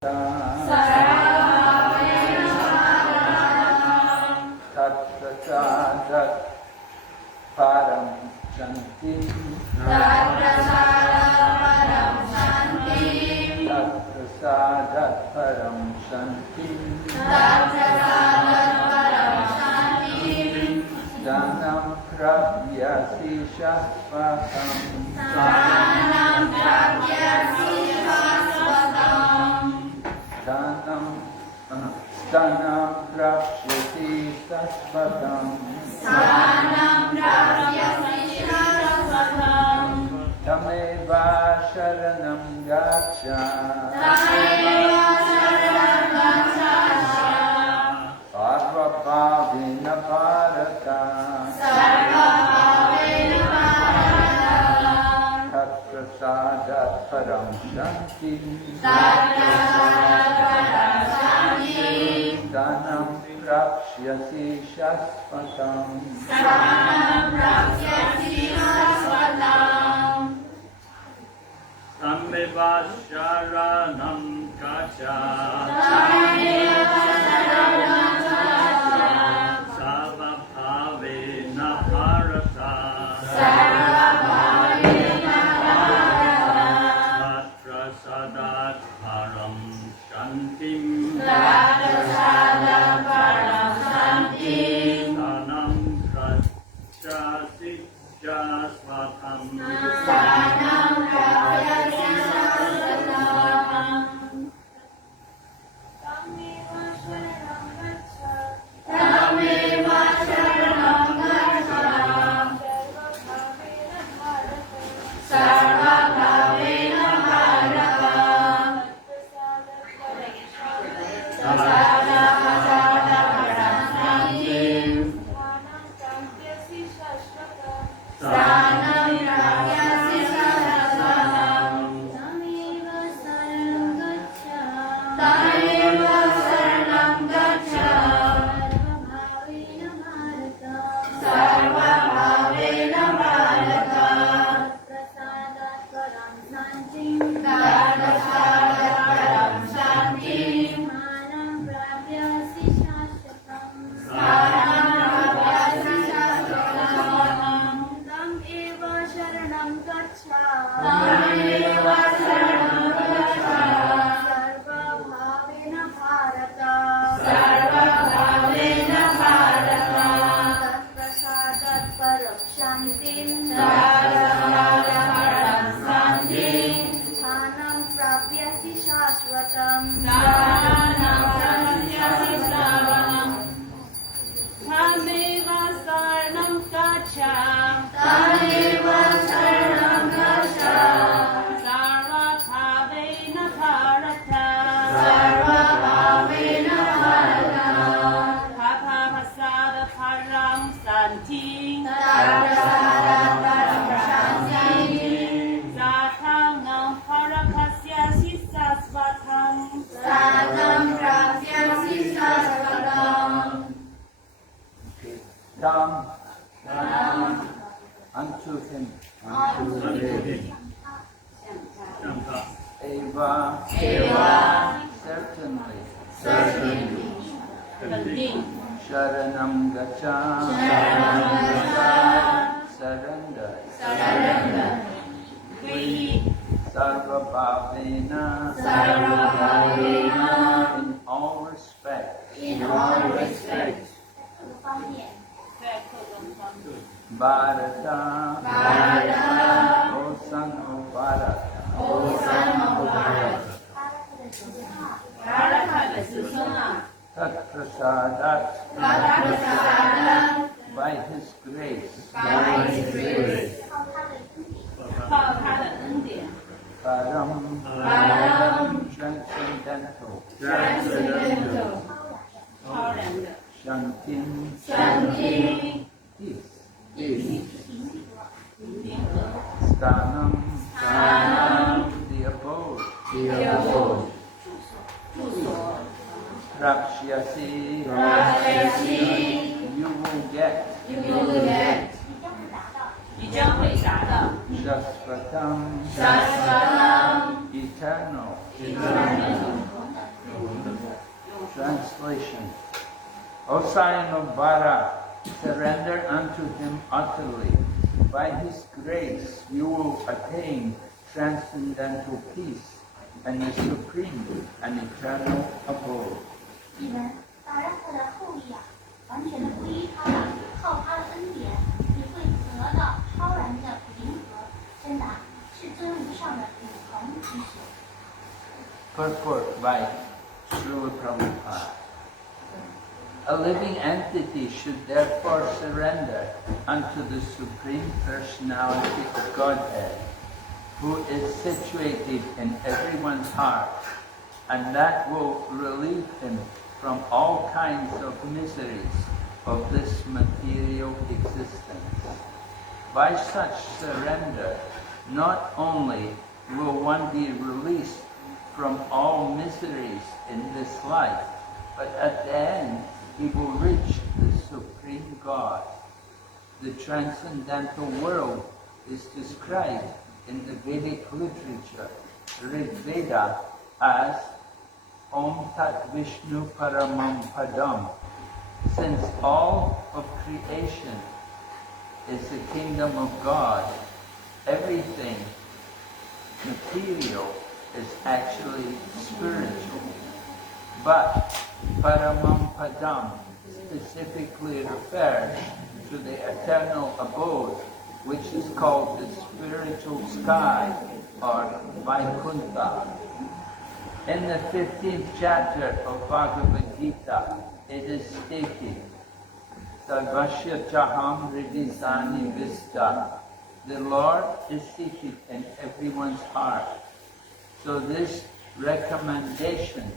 Tat-prasadat param shanti. Tat-prasadat param shanti. Tat-prasadat param shanti. Tat-prasadat param shanti. Dhanam pravyasi shasvatam. Dhanam pravyasi shasvatam. Dhanam prapyati shasvatam. Dhanam pravyasi shasvatam. Tameva sharanam gaccha. Tameva sharanam gaccha. Sarvabhavena bharata. Sarvabhavena bharata. Tat-prasadat param shanti. Tat-prasadat param shanti. Dhanam prapyasi shasvatam. Dhanam pravyasi shasvatam. Tameva sharanam gaccha. Tameva sharanam gaccha. Sarvabhavena bharata. Sarvabhavena bharata. Tat-prasadat param shantim. Tat-prasadat param shanti. Dhanam prapyasi shasvatam. Dhanam pravyasi shasvatam. Tameva sharanam gaccha. Tameva sharanam gaccha. Sarvabhavena bharata. Tat-prasadat param shanti. Dhanam pravyasi shasvatam. Tameva sharanam gaccha. Tameva sharanam gaccha. Sarvabhavena bharata. Tat-prasadat param shanti. Tat-prasadat param shanti. Dhanam pravyasi shasvatam. Dhanam pravyasi shasvatam. Tameva sharanam gaccha. Tameva sharanam gaccha. Sarvabhavena bharata. Sarvabhavena bharata. Tat-prasadat param shanti. Tat-prasadat param shanti. Dhanam pravyasi shasvatam. Dhanam pravyasi shasvatam. Tameva sharanam gaccha. Tameva sharanam gaccha. Sarvabhavena bharata. Sarvabhavena bharata. Tat-prasadat param shanti. Tat-prasadat param shanti. Dhanam pravyasi shasvatam. Dhanam pravyasi shasvatam. Dham. Unto him. Eva. Certainly. Sharanam gaccha. Surrender. Sarvabhavena. In all respects. Bharata. O son of Bharata. Tat-prasadat. By his grace. Param. Transcendental. Shantim. Peace. Sthanam. The abode. Prakshyasi. You will get. 你将会达到 Shasvatam. Shasvatam Eternal. Eternal Translation. O Scion of Bara, surrender unto him utterly. By his grace you will attain transcendental peace and the supreme and eternal abode. 你们当然他的后裔啊，完全的皈依他了，靠他的恩典，你会得到超然的平和，真达至尊无上的永恒之所。Purport by Srila Prabhupada. A living entity should therefore surrender unto the Supreme Personality of Godhead, who is situated in everyone's heart, and that will relieve him from all kinds of miseries of this material existence. By such surrender, not only will one be released from all miseries in this life, but at the end he will reach the Supreme God. The transcendental world is described in the Vedic literature, Rig Veda, as Om Tat Vishnu Paramam Padam. Since all of creation is the kingdom of God, everything material is actually spiritual. But Paramam Padam specifically refers to the eternal abode, which is called the spiritual sky, or Vaikuntha. In the 15th chapter of Bhagavad Gita, it is stated, Sarvasya Chaham Hridisani Vista. The Lord is seated in everyone's heart. So this recommendation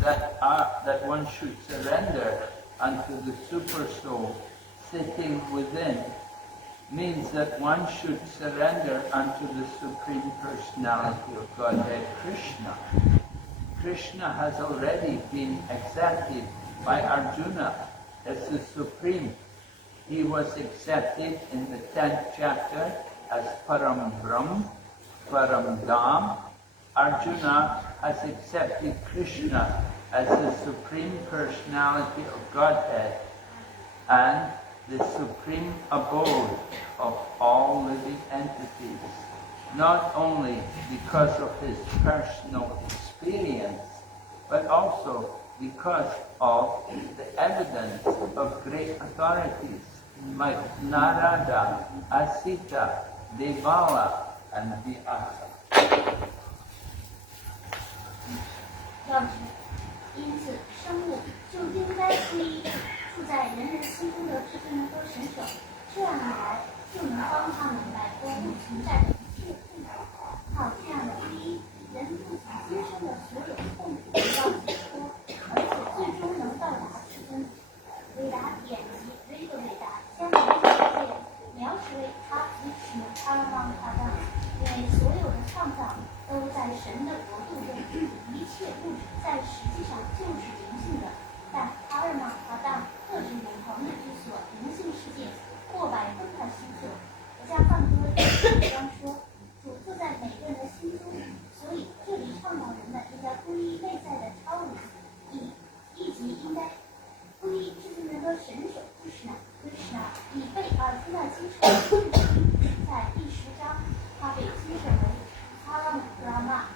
that one should surrender unto the Super Soul sitting within means that one should surrender unto the Supreme Personality of Godhead, Krishna. Krishna has already been accepted by Arjuna as the Supreme. He was accepted in the 10th chapter as Param Brahm, Param Dham. Arjuna has accepted Krishna as the Supreme Personality of Godhead and the supreme abode of all living entities, not only because of his personal experience, but also because of the evidence of great authorities like Narada, Asita, Devala, and Vinasa. 要是因此生物就应该皈依住在人人心中的至尊人格神手，这样一来就能帮他们摆脱不存在的一切困扰。靠这样的皈依，人不仅今生的所有痛苦得到解脱，而且最终能到达至尊。伟达典籍这个伟大将人世界描述为他及使阿拉曼卡达，因为所有的创造都在神的国度中，一切物质在实际上就是灵性的，但阿尔玛卡达特指永恒的之所，灵性世界过百分的星宿。加范多主张说，主住在每个人的心中，所以这里倡导人们应该皈依内在的超灵，以及应该皈依至尊人格神手Krishna，以被尔朱那接受的在第10章，他被接受为Rama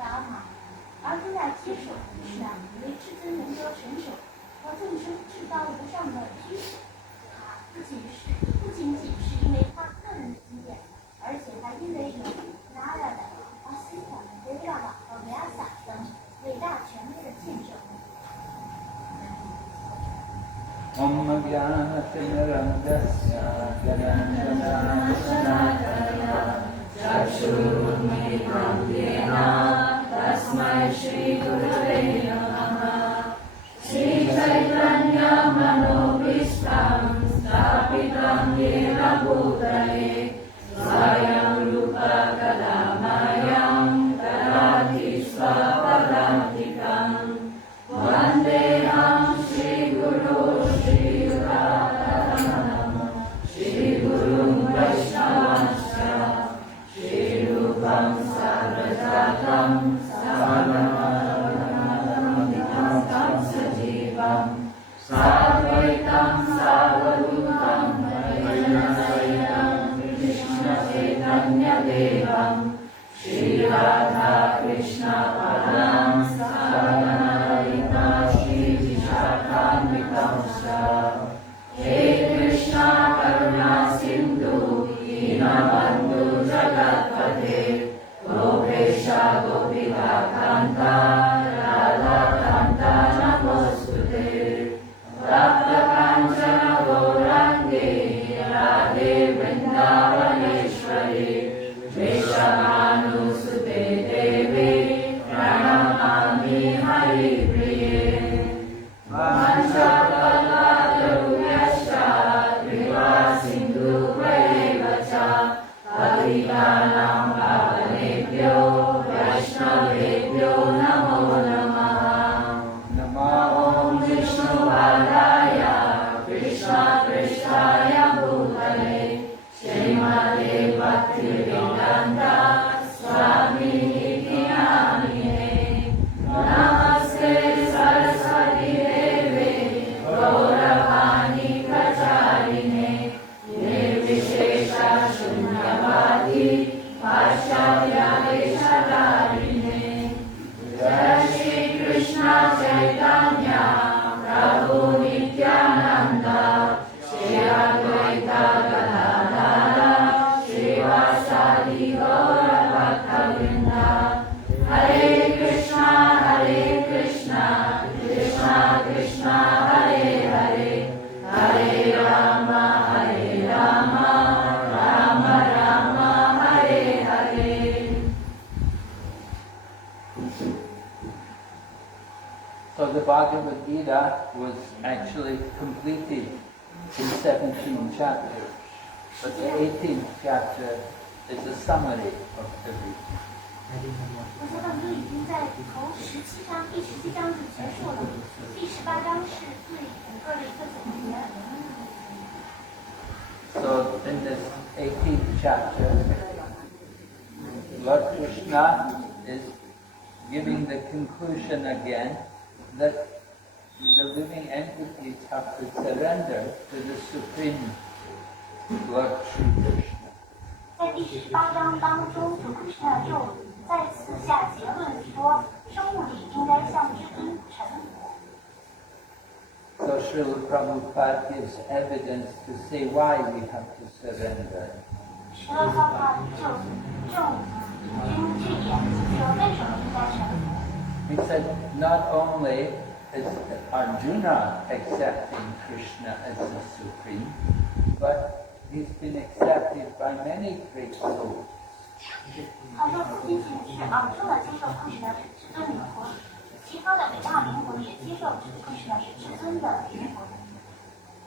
Dharma，而朱那接受Krishna为至尊人格神手和众生至高无上的居所。他不仅仅是因为他个人的经验，而且还因为有Narada、Asita、B.V.V 和Vinasa等伟大权威的见证。Om Jnana Timirandasya Jnana Shanakaya Chakshurunmilitam Yena Tasmai Shri Gurave Namaha Shri Chaitanya Manobhishtam Stapitam Yena Bhutale Swayam Rupa Kadamayam Karati Swapadantikam Vandeham Shri Guru Shri Radhanam Shri Guru Vaishnavascha Shri Rupam Sarvajatam Sadhanam Sadam Sadanarita Shri Vishakamitamsa He Krishna Karuna Sindhu Dinabandhu Jagatpate Gopesha Gopika Kanta Radha Kanta Namostute Rapta Kanchana Gaurangi Radhe Vrindavaneshwari Vishakanu Sute Devi Pranamami Hari Priye Vanchakalpatarubhyascha Kripa Sindhu Vayevacha Patitanam Pavanebhyo Vaishnavebhyo Namo Namaha Namo Om Vishnu Padaya Krishna Krishnaya Bhutale Srimate Bhakti Vedanta Swami Iti Namine Namaste Saraswati Deve Gauravani Pracharine Nirvishesha Shunyavadi Paschatya Veshadarine Jai Shri Krishna Chaitanya Prabhu Nityananda Shri Advaita Gadadara Srivasadi Gaura Bhaktavrinda Hare Krishna Krishna Krishna Hare Hare Hare Rama Rama Rama Hare Hare. So the Bhagavad Gita was actually completed in 17 chapters, but the 18th chapter is a summary of everything. 我说他们都已经在从17章第17章就结束了，第18章是对整个的一个总结。 So in this 18th chapter, Lord Krishna is giving the conclusion again that the living entities have to surrender to the Supreme Lord Sri Krishna. 在第18章当中，主krishna就再次下结论说，生物体应该向至尊臣服。 So Srila Prabhupada gives evidence to say why we have to surrender. 石勒萨帕就证明据典说为什么应该臣服。 He said not only is Arjuna accepting Krishna as the Supreme, but he's been accepted by many great souls. 他说不仅仅是Arjuna接受krishna是至尊灵魂，其他的伟大灵魂也接受krishna是至尊的灵魂。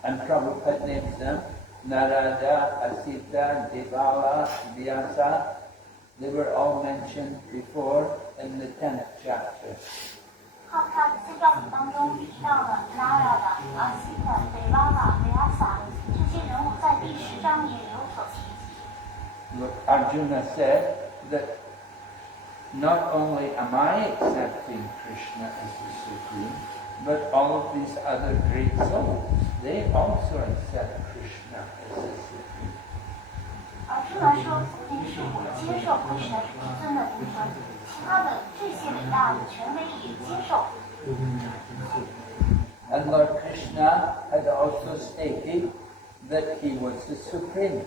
And Prabhupada names them Narada, Asita, Devala, Vyasa. They were all mentioned before in the 10th chapter. 他在教理当中提到了 Narada、Asita、Devala、Vyasa 这些人物在第10章也有所提及。 Look, Arjuna said that not only am I accepting Krishna as the Supreme, but all of these other great souls, they also accept Krishna as the Supreme. Arjuna 说，不仅是我接受krishna是至尊的灵魂，其他的这些伟大的权威也接受。 And Lord Krishna had also stated that he was the Supreme.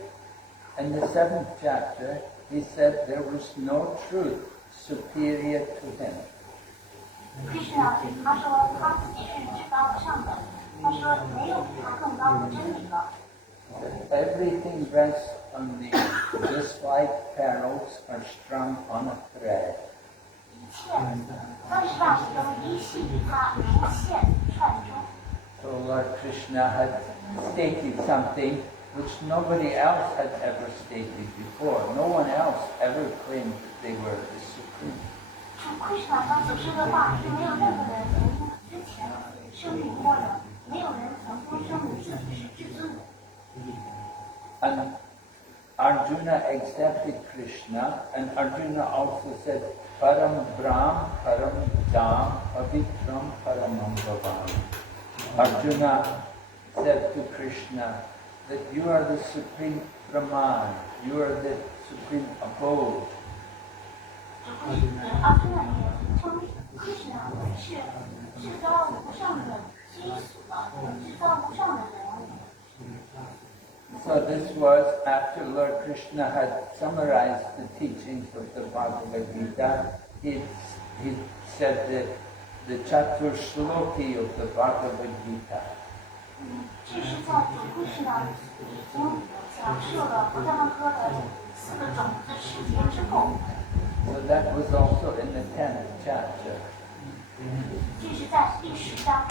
In the 7th chapter, he said there was no truth superior to him. krishna 他说他自己是至高的上等，他说没有比他更高的真理了。 Everything rests on these, just like pearls are strung on a thread. 一切万事万物都依系于他如线串中。 So Lord Krishna had stated something which nobody else had ever stated before. No one else ever claimed that they were the Supreme. 主krishna 当所说的话是没有任何人从之前声明过的，没有人曾说声明自己是至尊的。 And Arjuna accepted Krishna, and Arjuna also said, Param Brahm, Param Dham, Avitram Paramam Bhavam. Arjuna said to Krishna that you are the supreme Brahman, you are the supreme abode. 阿朱那也称Krishna是造无上的基础的，是造无上的人。So this was after Lord Krishna had summarized the teachings of the Bhagavad Gita. He said that the Chatur Shloki of the Bhagavad Gita. 这是在主故事呢已经讲述了不但歌的4个种子世节之后。So that was also in the 10th chapter. 这是在第10章。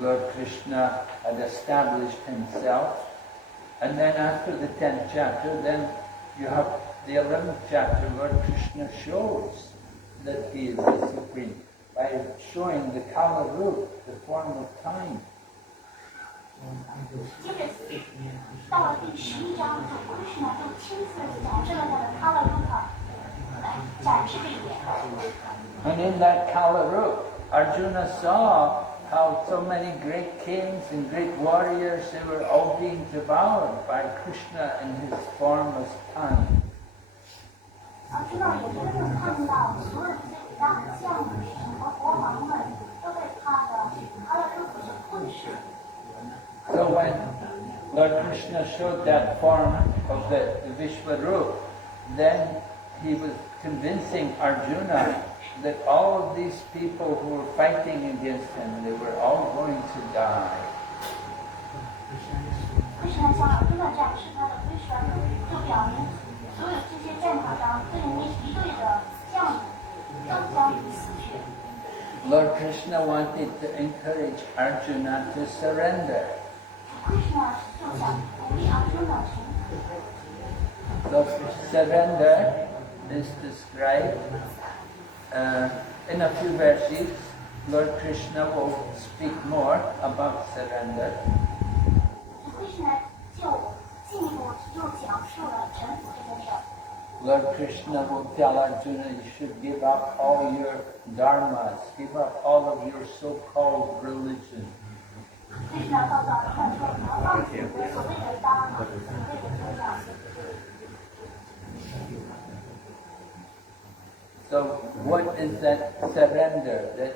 Lord Krishna had established himself. And then after the 10th chapter, then you have the 11th chapter. Lord Krishna shows that he is the Supreme by showing the Kala Root, the form of time. 接着到了第11章，主故事呢就亲自展示了他的Kala Rupa，来展示这一点。And in that Kala Root, Arjuna saw how so many great kings and great warriors, they were all being devoured by Krishna in his formless time. 知道也真正看到所有这些伟大的将领和国王们都被他的Kala Rupa所吞噬。So when Lord Krishna showed that form of the Vishwarup, then he was convincing Arjuna that all of these people who were fighting against him, they were all going to die. 为什么像尔朱那展示他的Vishwarup，就表明所有这些战场上对你敌对的将领都将死去。Lord Krishna wanted to encourage Arjuna to surrender. Krishna 就想鼓励尔朱那臣服。So surrender is described in a few verses. Lord Krishna will speak more about surrender. Lord Krishna will tell Arjuna, you should give up all your dharmas, give up all of your so-called religion. So what is that surrender?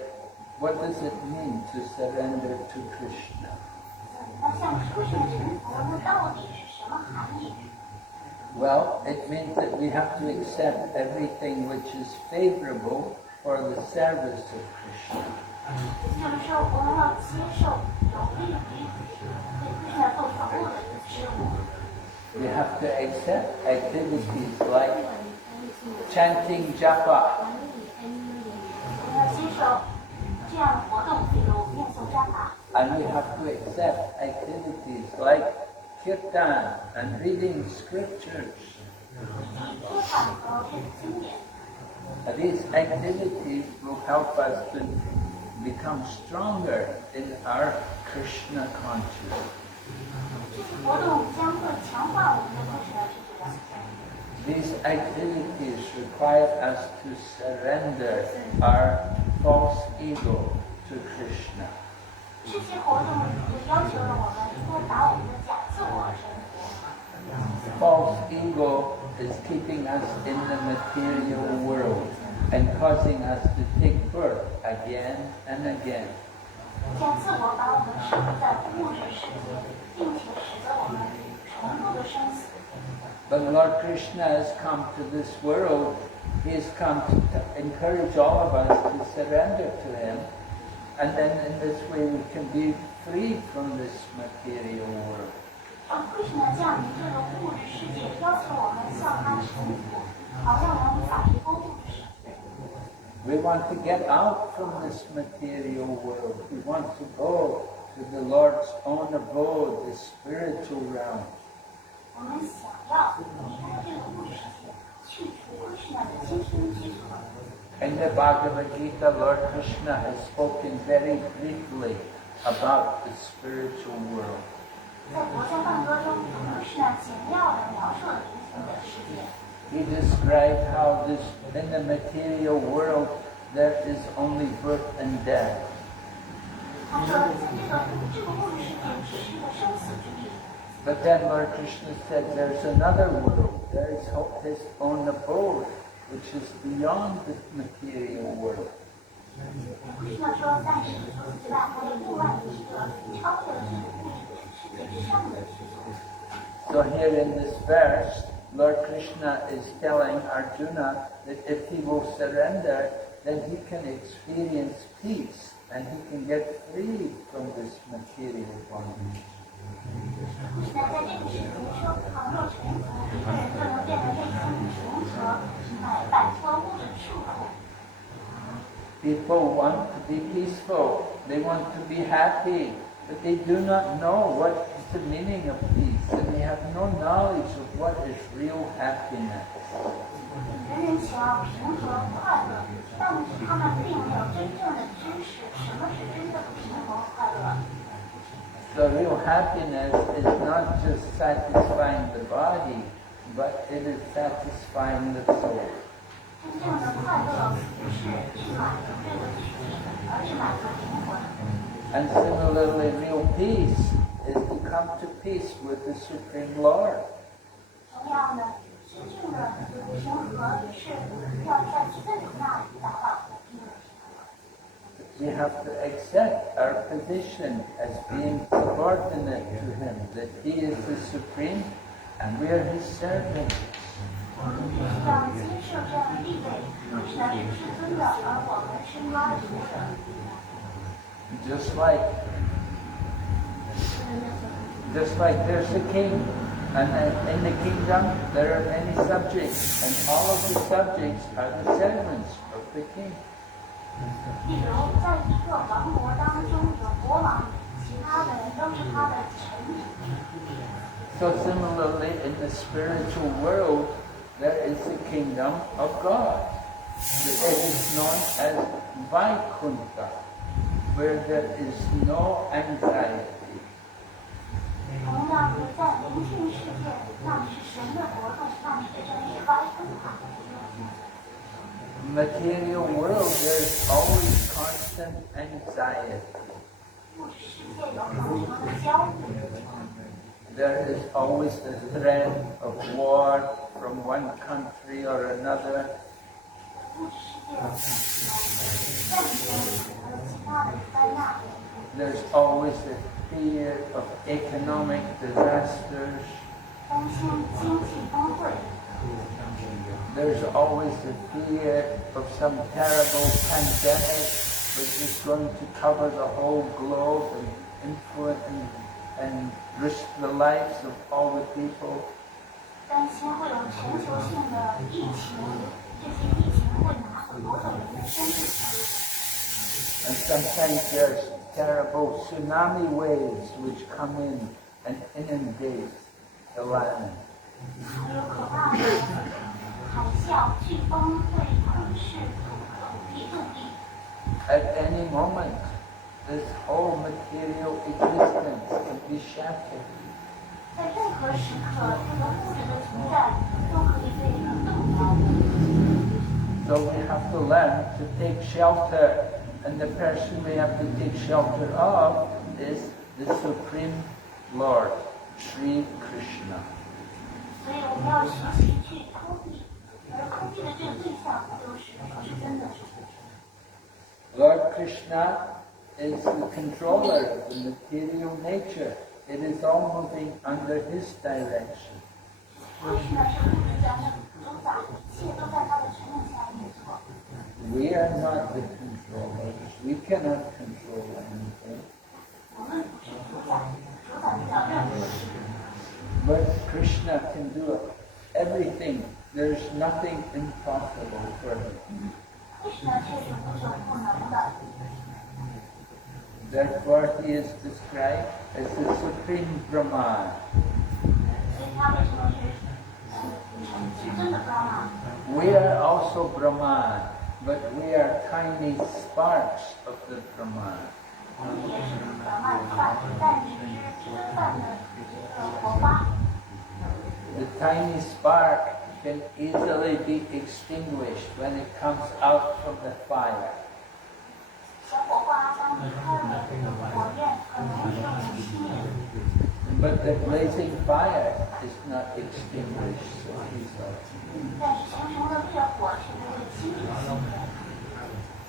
What does it mean to surrender to Krishna? Well, it means that we have to accept everything which is favorable for the service of Krishna. We have to accept activities like chanting japa. And we have to accept activities like kirtan and reading scriptures. These activities will help us to become stronger in our Krishna consciousness. These activities require us to surrender our false ego to Krishna. False ego is keeping us in the material world and causing us to take birth again and again. But Lord Krishna has come to this world. He has come to encourage all of us to surrender to Him. And then in this way we can be free from this material world. We want to get out from this material world. We want to go to the Lord's own abode, the spiritual realm. In the Bhagavad Gita, Lord Krishna has spoken very briefly about the spiritual world. He described how in the material world there is only birth and death. But then Lord Krishna said there's another world. There is his own abode, which is beyond the material world. 是呢说，在世俗之外，还有另外的一个超越了这个物质世界之上的世界。So here in this verse, Lord Krishna is telling Arjuna that if he will surrender, then he can experience peace and he can get free from this material bondage. 那在这个时候说，若成一个人就能变得内心平和，摆脱物质束缚。 People want to be peaceful, they want to be happy, but they do not know what is the meaning of peace, and they have no knowledge of what is real happiness. 人人想要平和快乐，但是他们并没有真正的知识什么是真正的平和快乐。 So real happiness is not just satisfying the body, but it is satisfying the soul. 真正的快乐不是去满足这个躯体，而是满足灵魂。 And similarly, real peace is to come to peace with the Supreme Lord. 同样的，真正的平和是要在自己那里达到和平的平和。 We have to accept our position as being subordinate to Him, that He is the Supreme and we are His servants. 我们必须要接受这样的地位，是的是至尊的，而我们是他的仆人。 Just like there's a king, and in the kingdom there are many subjects, and all of the subjects are the servants of the king. 例如，在一个王国当中有国王，其他的人都是他的臣民。 So similarly, in the spiritual world, there is the kingdom of God. It is known as Vaikuntha, where there is no anxiety. 同样的，在灵性世界，那是神的国度，那是这里是歪分法。 Material world, there is always constant anxiety. 物质世界有很多的焦虑。 There is always the threat of war from one country or another. 物质世界有战争和其他的灾难。 There's always the fear of economic disasters. 担心经济崩溃。 There's always the fear of some terrible pandemic which is going to cover the whole globe and influence and risk the lives of all the people. 担心会有全球性的疫情，这些疫情会拿很多的人的生命。 And sometimes there's terrible tsunami waves which come in and inundate the land. 还有可怕的海啸、飓风会吞噬土地。 At any moment, this whole material existence can be shattered. 在任何时刻，这个物质的存在都可以被动摇。 So we have to learn to take shelter, and the person we have to take shelter of is the Supreme Lord, Sri Krishna. 所以我们要学习去偷避，而偷避的这个对象就是至真的主。 Lord Krishna is the controller of the material nature. It is all moving under his direction. 为什么是物质家的主宰？一切都在他的指令下运作。 We are not the controllers. We cannot control anything. 我们不是主宰，主宰不了任何事。 But Krishna can do everything. There's nothing impossible for him. 为什么却是无所不能的？ Therefore he is described as the Supreme Brahman. 所以他为什么是至真的伽马？ We are also Brahman, but we are tiny sparks of the Brahman. 我们也是伽马的饭，但只是吃饭的一个火花。 The tiny spark can easily be extinguished when it comes out from the fire. 小火花当离开了火焰，很容易就能熄灭。 But the blazing fire is not extinguished, so he's out. 但是熊熊的烈火却不会轻易熄灭。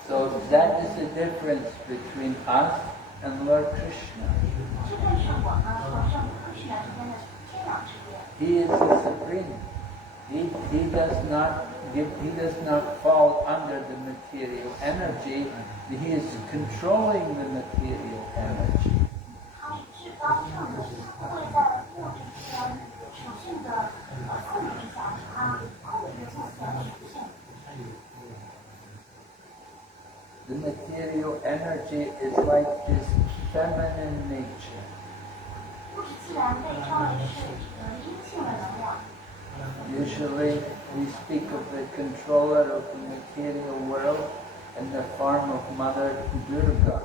So that is the difference between us and Lord Krishna. 这便是我们和圣母克什纳之间的天壤之别。 He is the supreme. He does not fall under the material energy. He is controlling the material energy. 他是至高圣的，他不会在物质之间属性的控制之下，他控制着自己的属性。 The material energy is like his feminine nature. 物质自然被称为是阴性的能量。 Usually we speak of the controller of the material world in the form of Mother Durga.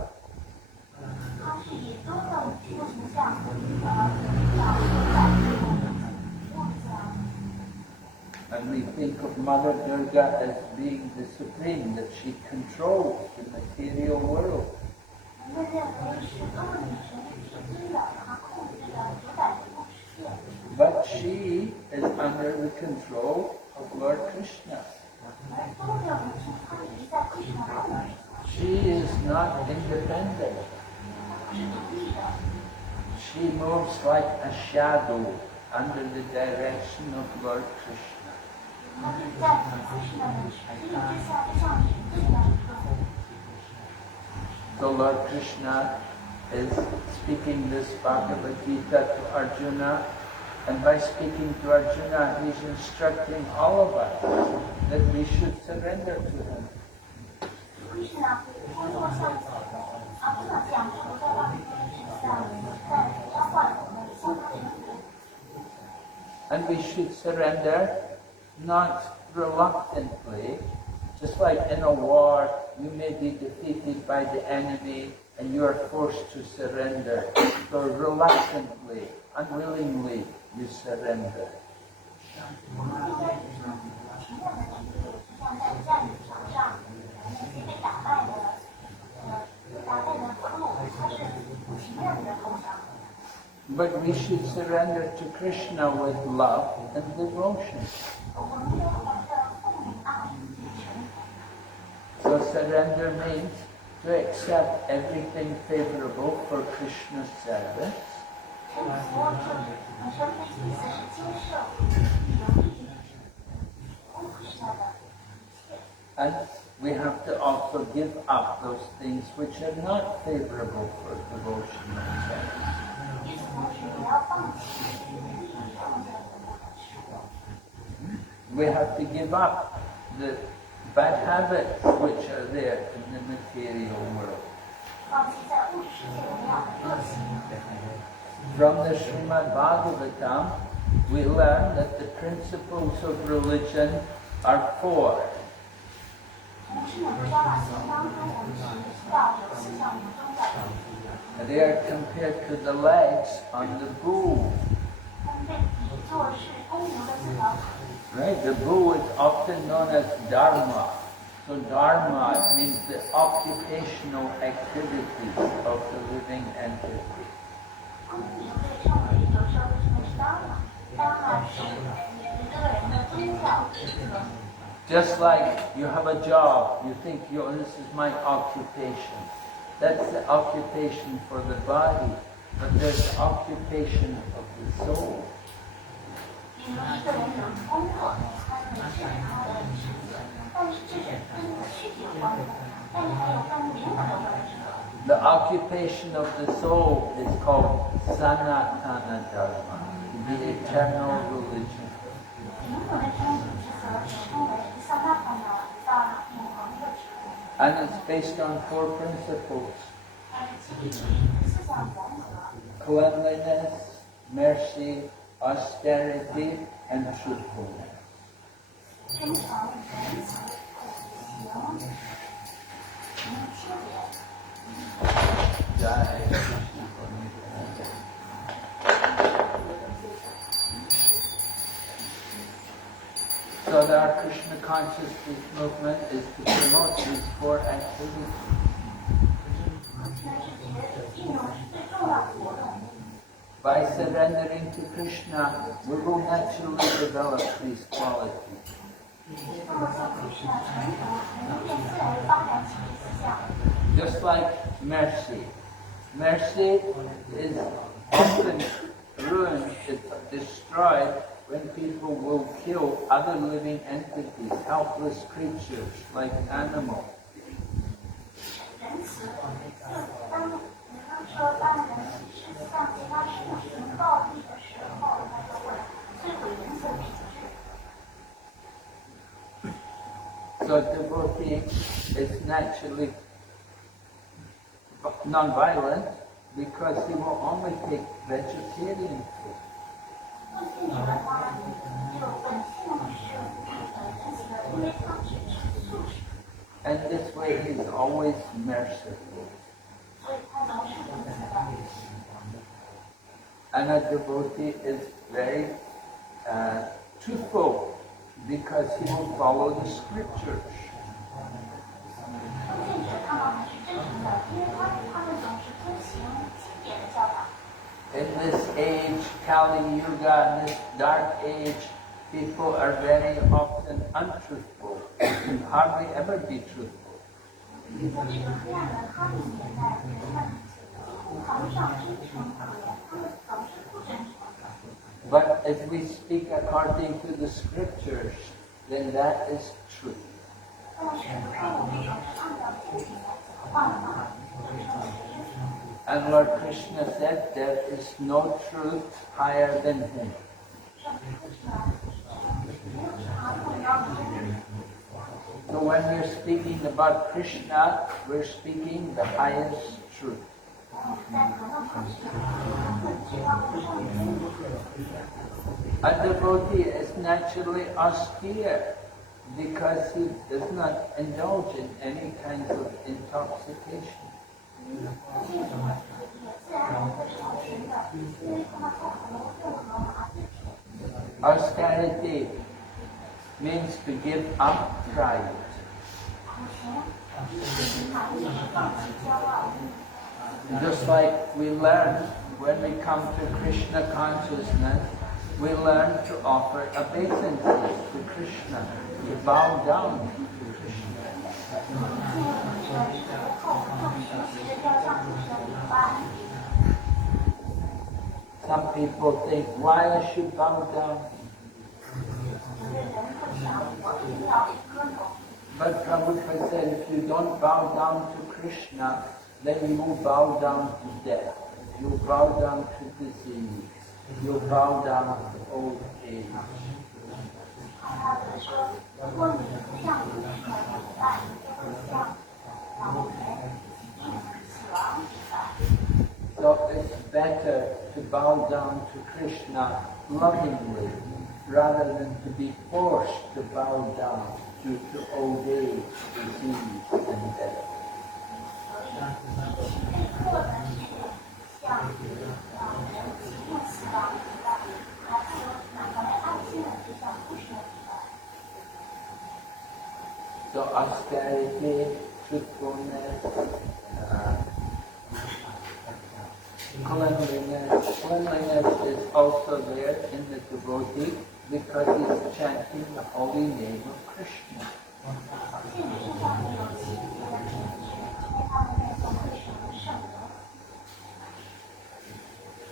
它是以多个母亲的形象表现在物质上。 And we think of Mother Durga as being the supreme, that she controls the material world. 人们认为是多个女神是至尊的，她控制着主宰的物质世界。 But she is under the control of Lord Krishna. 而多个母亲她也在克什纳控制下， She is not independent. 她不是独立的。 She moves like a shadow under the direction of Lord Krishna. 她是在克什纳的指引之下，就像影子一样移动。 So Lord Krishna is speaking this Bhagavad Gita to Arjuna, and by speaking to Arjuna, he's instructing all of us that we should surrender to him. 为什么通过像这样讲述在让人指向在他话里面向他臣服？ And we should surrender not reluctantly. Just like in a war, you may be defeated by the enemy and you are forced to surrender. So reluctantly, unwillingly, you surrender. 我们应该平淡的面对，就像在战场上那些被打败的俘虏，他是平淡的投降。 But we should surrender to Krishna with love and devotion. 我们要怀着奉与爱去臣服。 So surrender means to accept everything favorable for Krishna's service. 臣服本身的意思是接受有利于供克什纳的一切。 And we have to also give up those things which are not favorable for devotional service. 与此同时，也要放弃不利于奉献的部分事物。 We have to give up the bad habits which are there in the material world. 放弃在物质世界的那样的恶习。 From the Srimad Bhagavatam, we learn that the principles of religion are four. 从圣人教法行当中，我们知道有4项无中的， They are compared to the legs on the bull. 他们被比作是公牛的4条腿。 Right? The bull is often known as dharma. So dharma means the occupational activities of the living entity. 公牛被称为有时候被称为是dharma，dharma是一个人的宗教职责。 Just like you have a job, you think, this is my occupation. That's the occupation for the body, but there's the occupation of the soul. 比如一个人有工作，他认为这是他的职责，但是这是跟躯体有关的，但是还有跟灵魂有关的职责。 The occupation of the soul is called Sanatana Dharma, the eternal religion. 灵魂的这种职责称为萨那帕纳达永恒的职责， And it's based on 4 principles: 它是基于4项原则： cleanliness, mercy, austerity, and truthfulness. 真诚、仁慈、苦行、没有缺点。 Jai. So that our Krishna consciousness movement is to promote these 4 activities. 全世界运动是最重要的活动。By surrendering to Krishna, we will naturally develop these qualities. Just like mercy. Mercy is often ruined, destroyed when people will kill other living entities, helpless creatures like animals. So devotee is naturally non-violent because he will only take vegetarian food. And this way he is always merciful. And a devotee is very truthful because he will follow the scriptures. In this age, Kali Yuga, in this dark age, people are very often untruthful and hardly ever be truthful. But if we speak according to the scriptures, then that is truth. And Lord Krishna said, there is no truth higher than him. So when we're speaking about Krishna, we're speaking the highest truth. A devotee is naturally austere because he does not indulge in any kinds of intoxication. Austerity means to give up pride. Just like we learn when we come to Krishna consciousness, we learn to offer obeisances to Krishna, to bow down to Krishna. Some people think, why I should bow down? But Prabhupada said, if you don't bow down to Krishna, then you will bow down to death. You'll bow down to disease. You'll bow down to old age. So it's better to bow down to Krishna lovingly, rather than to be forced to bow down due to old age, disease, and death. So austerity, truthfulness, cleanliness. Cleanliness is also there in the devotee because he's chanting the holy name of Krishna.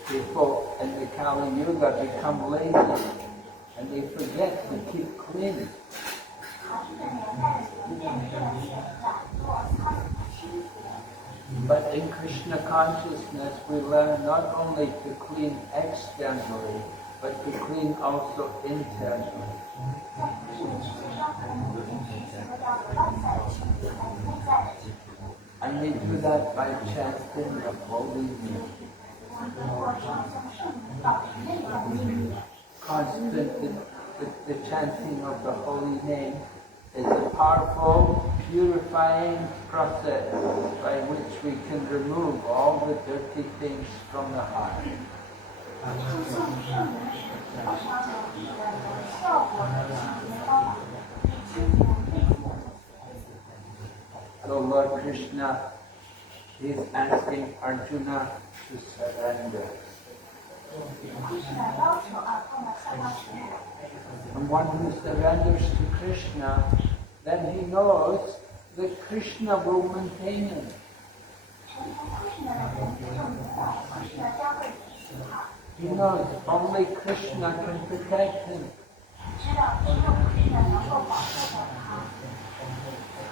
People in the Kali Yuga become lazy and they forget to keep clean. But in Krishna consciousness we learn not only to clean externally, but to clean also internally. And we do that by chanting the holy name. The chanting of the holy name is a powerful, purifying process by which we can remove all the dirty things from the heart. So Lord Krishna is asking Arjuna to surrender. And one who surrenders to Krishna, then he knows that Krishna will maintain him. He knows only Krishna can protect him.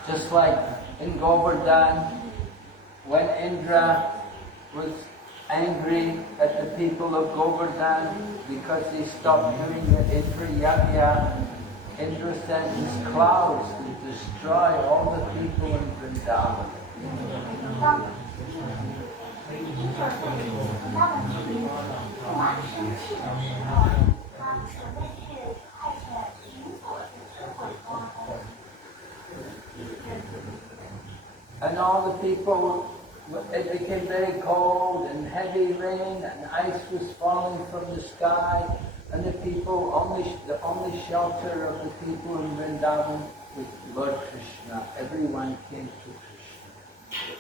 Just like in Govardhan, when Indra was angry at the people of Govardhan because they stopped doing the Indra Yagya, Indra sent his clouds to destroy all the people in Vrindavan. And all the people, it became very cold and heavy rain and ice was falling from the sky, and the people, the only shelter of the people in Vrindavan was Lord Krishna. Everyone came to Krishna.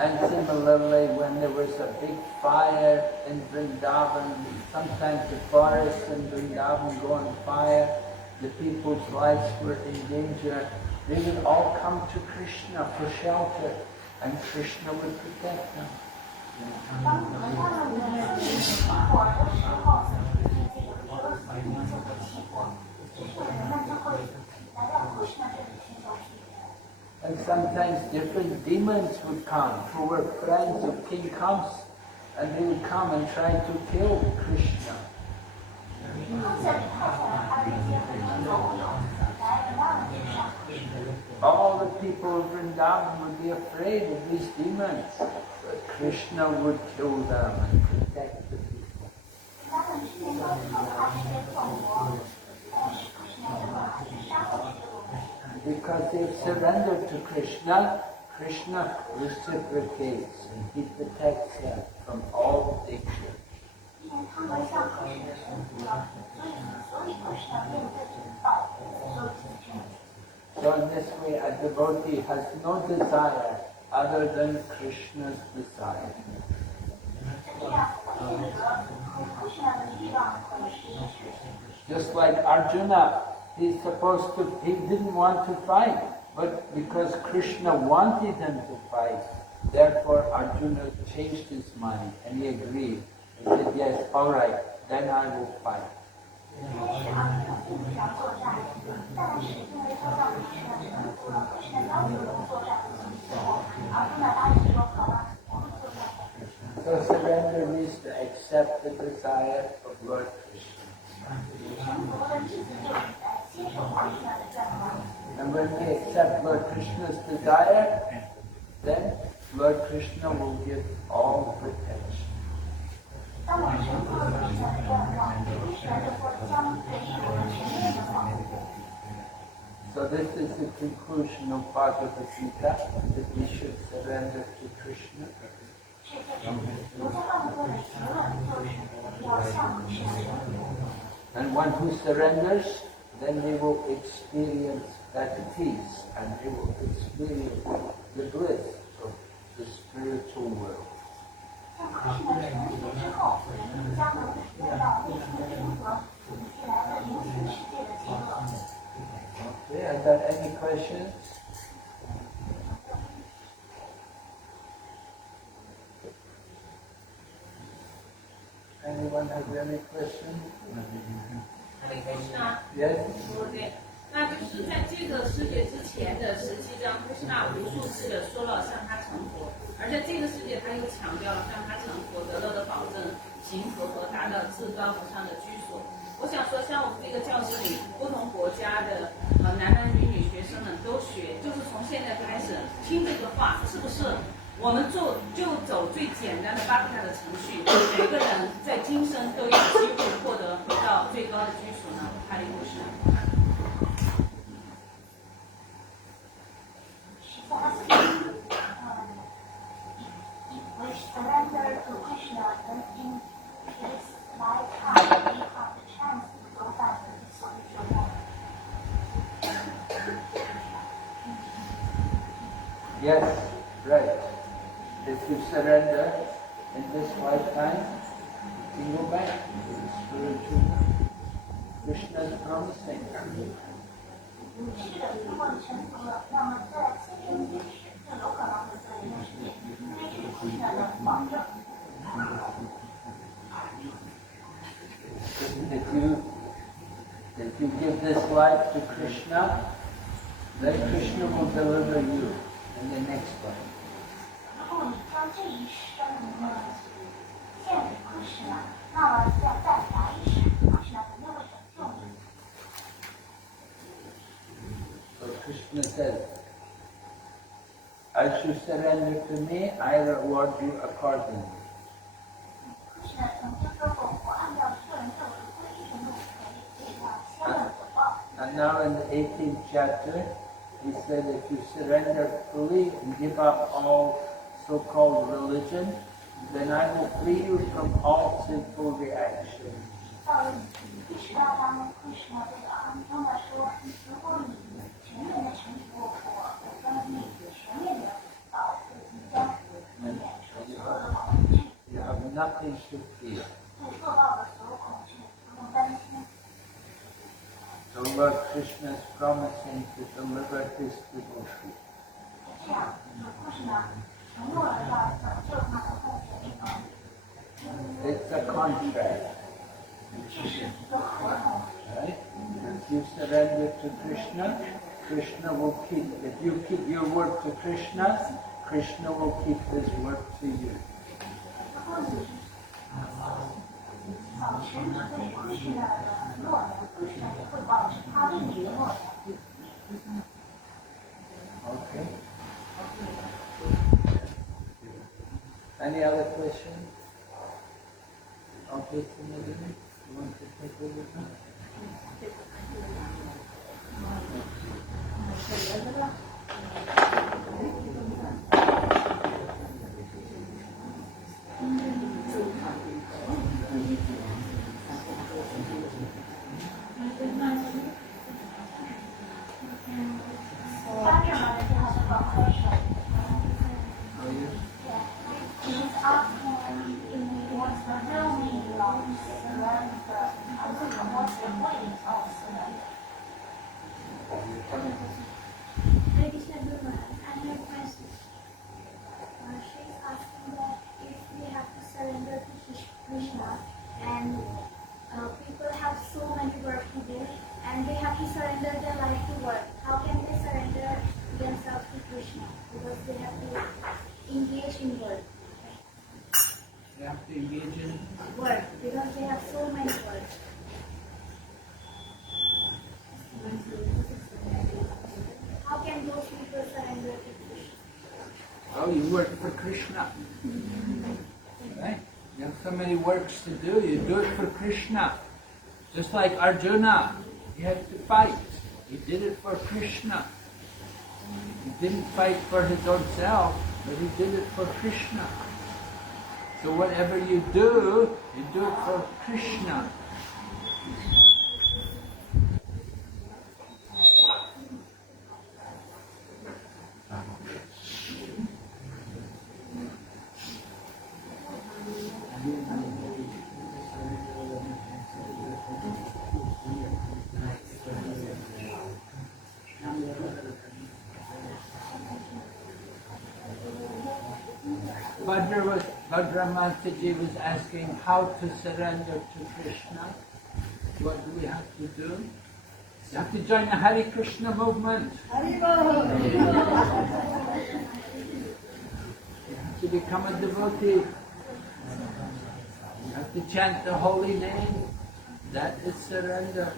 And similarly, when there was a big fire in Vrindavan, sometimes the forests in Vrindavan go on fire, the people's lives were in danger, they would all come to Krishna for shelter, and Krishna would protect them. And sometimes different demons would come who were friends of King Kamsa, and they would come and try to kill Krishna. All the people of Vrindavan would be afraid of these demons, but Krishna would kill them and protect the people. Because they've surrendered to Krishna, Krishna reciprocates and he protects them from all danger. So in this way, a devotee has no desire other than Krishna's desire. Just like Arjuna, he didn't want to fight, but because Krishna wanted him to fight, therefore Arjuna changed his mind and he agreed. He said, yes, all right, then I will fight. So surrender means to accept the desire of Lord Krishna. And when we accept Lord Krishna's desire, then Lord Krishna will give all protection. So this is the conclusion of Bhagavad Gita, that we should surrender to Krishna. And one who surrenders, then they will experience that peace and they will experience the bliss of the spiritual world. Okay, are there any questions? Anyone have any questions? Hare Krishna. Yes? 那就是在这个世界之前的实际上Krishna无数次的说了向他成佛，而在这个世界他又强调了向他成佛得到的保证，行佛和达到至高无上的居所。我想说，像我们这个教室里不同国家的男女学生们都学，就是从现在开始听这个话，是不是我们就走最简单的Bhakti的程序，每个人在今生都有机会获得回到最高的居所呢？哈利路亚。If we surrender to Krishna, then in this lifetime we have the chance 所犯的所说的。 Yes, right. If you surrender in this lifetime, you can go back to the spiritual life. Krishna is promising. 是的，如果你成佛了，那么在今生今世就有可能会做一件事情，因为这是不是的保证。 If you give this life to Krishna, then Krishna will deliver you in the next life. 如果你将这一生呢献给库什纳，那么在来一世，库什纳肯定会拯救你。 So Krishna says, as you surrender to me, I reward you accordingly. 库什纳曾经说过，我按照个人对我的皈依程度给予相应的回报。 And now in the 18th chapter, he said if you surrender fully and give up all so-called religion, then I will free you from all sinful reactions. 到了第18章，库什纳对阿弥陀佛说：“如果你全面的臣服我，我将你全面的保护你将免除所有的恐惧。 You have nothing to fear. 对受到的所有恐惧不用担心。” So Lord Krishna is promising to deliver his devotee. 这样，库什纳承诺了要拯救他的后人。 It's a contract, 这是一个合同。 right? If you surrender to Krishna, Krishna will keep. If you keep your word to Krishna, Krishna will keep his word to you. 如果你保持你对库什纳的诺言，库什纳也会保持他对你的诺言。 Okay. Any other questions? Okay, Timothy, you want to take over now? She's asking what's the real meaning of surrender, and what's the way of surrender. Hare Krishna Guru Maharaj, I have a question. She's asking that if we have to surrender to Krishna and people have so many work to do and they have to surrender their life to work, how can they surrender themselves to Krishna? Because they have to engage in work. You have to engage in Work, because they have so many work. How can those people surrender to Krishna? Oh, you work for Krishna. Right? You have so many works to do, you do it for Krishna. Just like Arjuna, he had to fight. He did it for Krishna. He didn't fight for his own self, but he did it for Krishna. So whatever you do it for Krishna. Bhadramataji was asking how to surrender to Krishna. What do we have to do? You have to join the Hare Krishna movement. You have to become a devotee. You have to chant the holy name. That is surrender.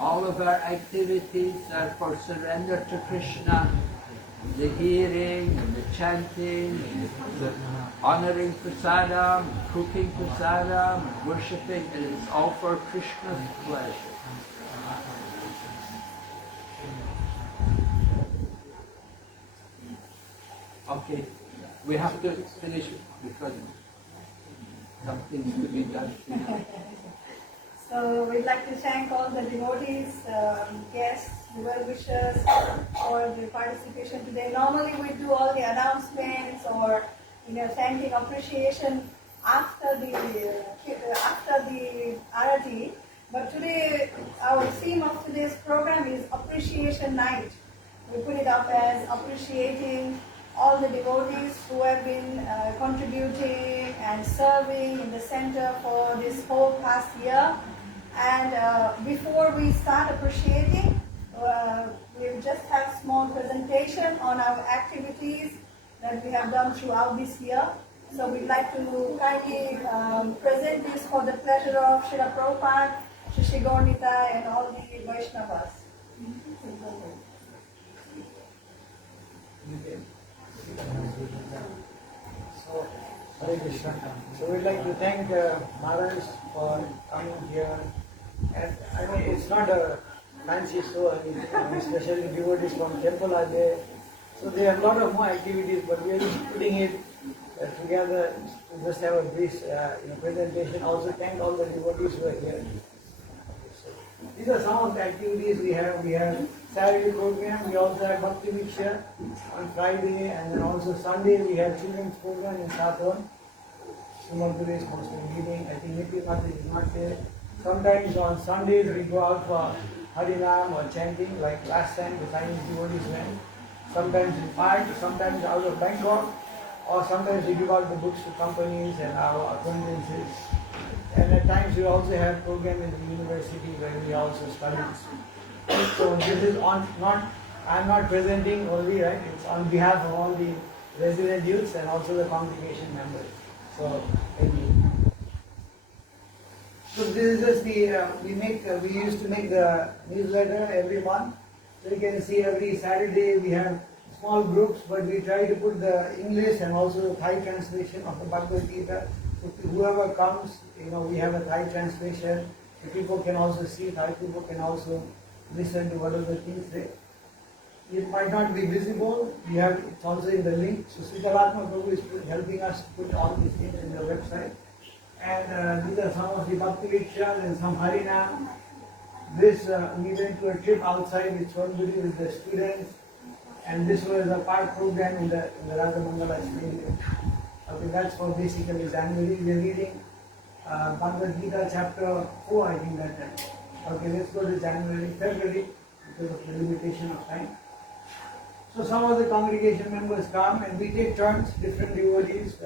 All of our activities are for surrender to Krishna. The hearing, and the chanting, and the honoring prasadam, cooking prasadam, and worshipping, it is all for Krishna's pleasure. Okay. We have to finish it because something to be done. So we'd like to thank all the devotees, guests, well-wishers for the participation today. Normally we do all the announcements or thanking appreciation after the arati. But today our theme of today's program is Appreciation Night. We put it up as appreciating all the devotees who have been contributing and serving in the center for this whole past year. And before we start appreciating, we'll just have a small presentation on our activities that we have done throughout this year. So we'd like to kindly present this for the pleasure of Srila Prabhupada, Shri Gaur-Nitai, and all the Vaishnavas. So, Hare Krishna. So we'd like to thank Maharaj for coming here. And I mean, it's not a fancy show, especially devotees from temple are there. So there are a lot of more activities, but we are just putting it together to just have a brief presentation. Also thank all the devotees who are here. So, these are some of the activities we have. We have Saturday program, we also have Bhakti Viksha on Friday, and then also Sunday we have children's program in Sathwan. Sumadure is mostly leading. I think Nikhil Mata is not there. Sometimes on Sundays we go out for Harinam or chanting, like last time the Chinese devotees went. Sometimes in park, sometimes out of Bangkok, or sometimes we give out the books to companies and our acquaintances. And at times we also have program in the university where we also study. So this is I'm not presenting only, right? It's on behalf of all the resident youths and also the congregation members. So thank you. So this is just we used to make the newsletter every month. So you can see every Saturday we have small groups, but we try to put the English and also the Thai translation of the Bhagavad Gita. So whoever comes, we have a Thai translation. The people can also see, Thai people can also listen to whatever the things say. It might not be visible. It's also in the link. So Sitaratma Prabhu is helping us to put all these things in the website. And these are some of the Bhakti Viksha and some Harinam. This, we went to a trip outside with Swanburi with the students. And this was a part program in the Radha Mangala Stadium. Okay, that's for basically January. We are reading Bhagavad Gita chapter 4, I think that time. Okay, let's go to February, because of the limitation of time. So some of the congregation members come and we take turns, different devotees,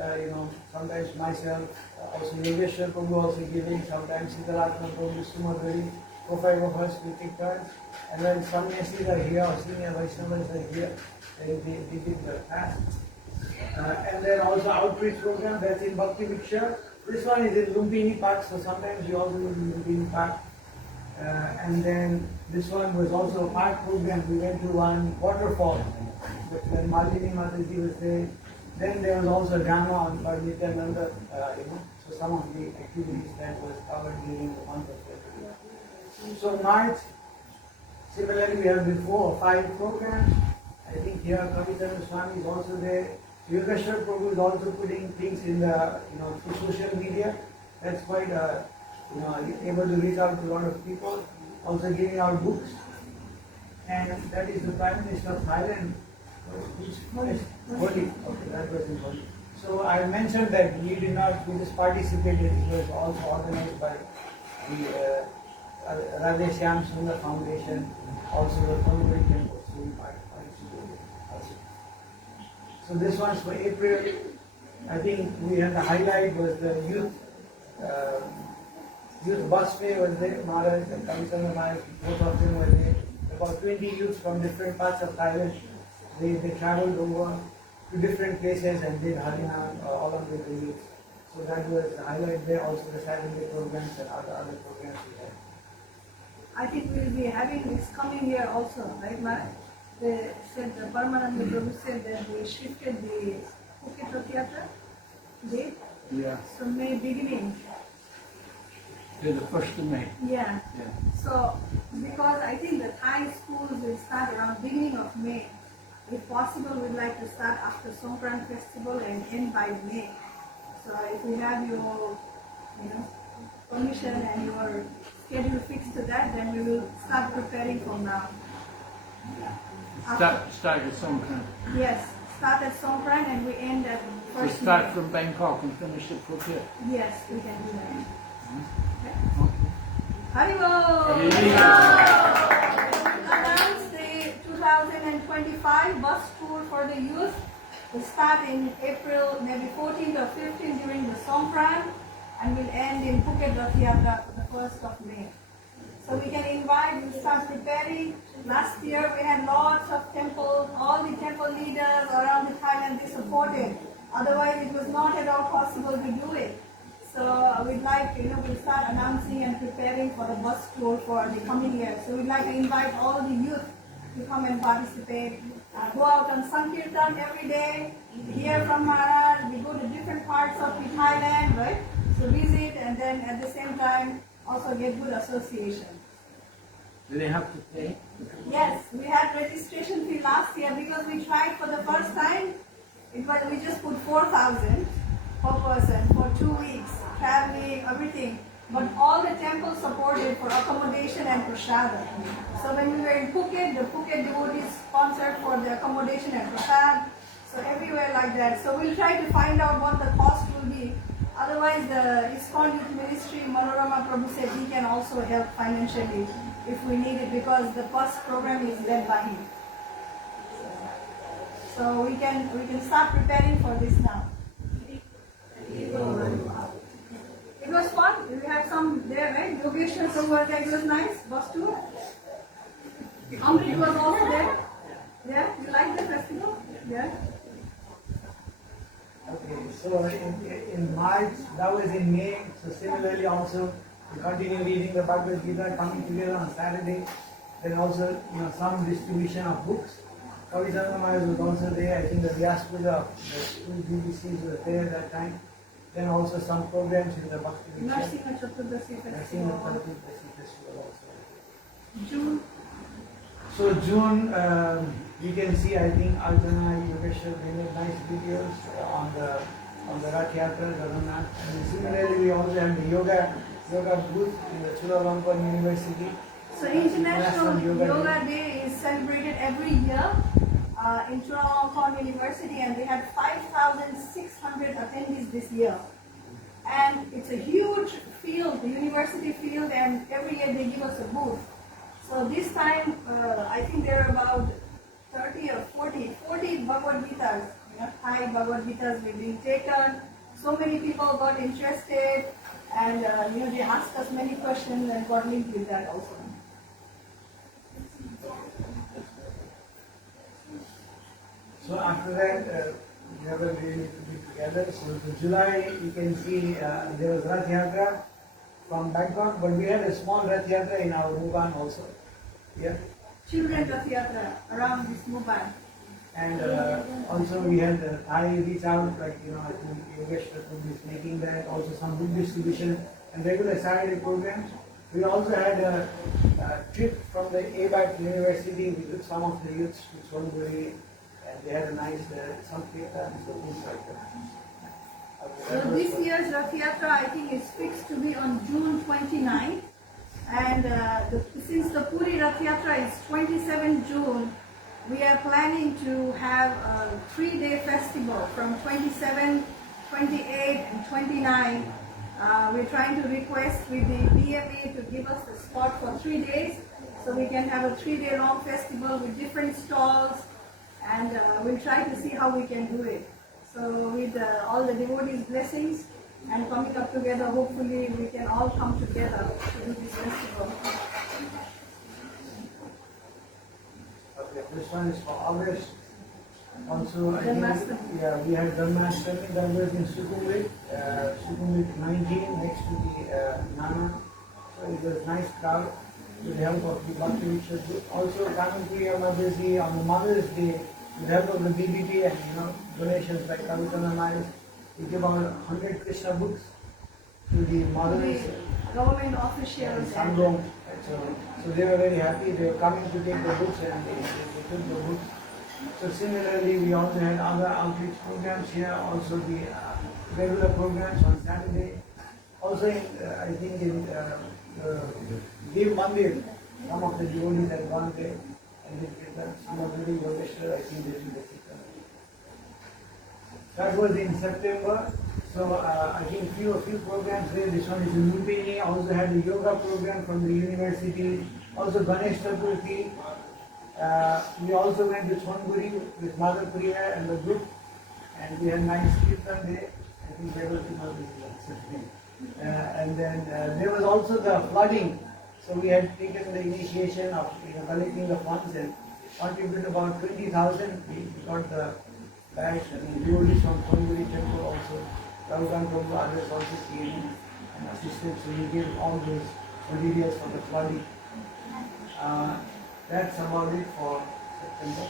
sometimes myself, also Yogeshwar Prabhu also giving, sometimes Siddharatma Prabhu, Sumadhari, 4-5 of us, we take turns. And when sannyasis are here or senior Vaishnavas are here, they give the fast. And then also outreach program, that's in Bhakti Viksha. This one is in Lumpini Park, so sometimes we also go to Lumpini Park. And then this one was also a park program. We went to one waterfall when Malini Mataji was there. Then there was also drama on Nityananda, so some of the activities that was covered during the month of February. So March, similarly we have been 4 or 5 programs. I think here Kavitan Swami is also there. Yogeshwar Prabhu is also putting things in the, through social media. That's quite able to reach out to a lot of people. Also giving out books. And that is the Prime Minister of Thailand. Holi. Okay, that was in Holi. So I mentioned that we just participated. It was also organized by the Radheshyam Sundar Foundation, also the Thonburi Temple. So we participated also. So this one's for April. I think we had the highlight was the youth busway was there. Maharaj and Kavisana Maharaj, both of them were there. About 20 youths from different parts of Thailand. They traveled over to different places and did Harinam along with the youth. So that was the highlight there. Also the Saturday programs and other programs we had. I think we'll be having this coming year also, right, Maharaj? They said, the Paramananda Prabhu said that they shifted the Phuket Theatre date. Yeah. So May beginning. To the 1st of May. Yeah. So, because I think the Thai schools will start around beginning of May. if possible, we'd like to start after Songkran festival and end by May. So if we have your, permission and your schedule fixed to that, then we will start preparing from now. Start at Songkran. Yes, start at Songkran and we end at So first. start May. from Bangkok and finish at Phuket. Yes, we can do that. Okay. Haribol! Announce the 2025 bus tour for the youth. We start in April, maybe 14th or 15th during the Songkran, and will end in Phuket Rath Yatra for the 1st of May. So we can invite, we start preparing. Last year we had lots of temples, all the temple leaders around the Thailand, they supported. Otherwise it was not at all possible to do it. So we'd like, we'll start announcing and preparing for the bus tour for the coming year. So we'd like to invite all the youth to come and participate. Go out on Sankirtan every day, hear from Maharaj, we go to different parts of the Thailand, right? So visit and then at the same time also get good association. Do they have to pay? Yes, we had registration fee last year because we tried for the first time. We just put 4,000 per person for 2 weeks, traveling, everything. But all the temples supported for accommodation and prasad. So when we were in Phuket, the Phuket devotees sponsored for the accommodation and prasad. So everywhere like that. So we'll try to find out what the cost will be. Otherwise, the ISKCON Youth Ministry, Manorama Prabhu said he can also help financially if we need it because the bus program is led by him. So we can start preparing for this now. It was fun. We had some there, right? Yogesh over there. It was nice. Bus tour. Amrit was also there. Yeah, you like the festival? Yeah. Okay, so in March, that was in May, so similarly also we continue reading the Bhagavad Gita, coming together on Saturday, then also some distribution of books. Kavi Maharaj was also there, I think the Vyas Puja of the two BBCs were there at that time. Then also some programs in the Bhakti Narasimha Chaturdasi Narasimha festival. Chaturdasi festival also. June. So June, we can see, I think Arjuna, Yogesh, they made nice videos on the Rath Yatra, Jagannath. And similarly, we also have the yoga booth in the Chulalongkorn University. So International Yoga Day is celebrated every year in Chulalongkorn University, and we had 5,600 attendees this year. And it's a huge field, the university field, and every year they give us a booth. So this time, I think there are about 30 or 40 Bhagavad Gitas, Thai Bhagavad Gitas were being taken. So many people got interested, and they asked us many questions and got linked with that also. So after that, we have a really to be together. So for July, you can see there was Rath Yatra from Bangkok, but we had a small Rath Yatra in our Mugan also. Yeah. Children Rath Yatra around this Mumbai. And also we had Thai reach out, like I think Yogesh is making that, also some book distribution and regular Saturday programs. We also had a trip from the ABAT University. We took some of the youths to Sonburi, and they had a nice some kirtan, so things like that. So this year's Rath Yatra, I think, is fixed to be on June 29th. And since the Puri Rath Yatra is 27 June, we are planning to have a 3-day festival from 27, 28 and 29. We're trying to request with the B.V.V. to give us a spot for 3 days so we can have a 3-day long festival with different stalls, and we'll try to see how we can do it. So with all the devotees' blessings and coming up together, hopefully we can all come together to do this festival. Okay, this one is for August. Also, I think, Janmashtami. yeah, we had Janmashtami that was in Sukhumvit 19 next to the Nana. So it was a nice crowd with the help of the Bhakti Viksha group. Also, coming to your Mother's Day, on the Mother's Day, with the help of the BVV and donations like Kavitana Maharaj, we give out 100 Krishna books to the mothers. Government officials. Sangam. So they were very happy. They were coming to take the books and they took the books. So similarly, we also had other outreach programs here, also the regular programs on Saturday. Also, I think in Dev Mandir, some of the devotees had gone there and did kirtan. Some of the Yogeshwar, I think they did the kirtan. That was in September. So I think few programs there. This one is in Lupini. Also had a yoga program from the university. Also Ganesh Chaturthi. We also went to Chonguri with Mother Priya and the group, and we had nice kirtan there. I think there was and then there was also the flooding. So we had taken the initiation of collecting the funds and contributed about 20,000. We got the bags and devotees from Chonguri temple also. Ravugan Prabhu, others also came in and assisted. So we gave all those materials for the flooding. That's about it for September.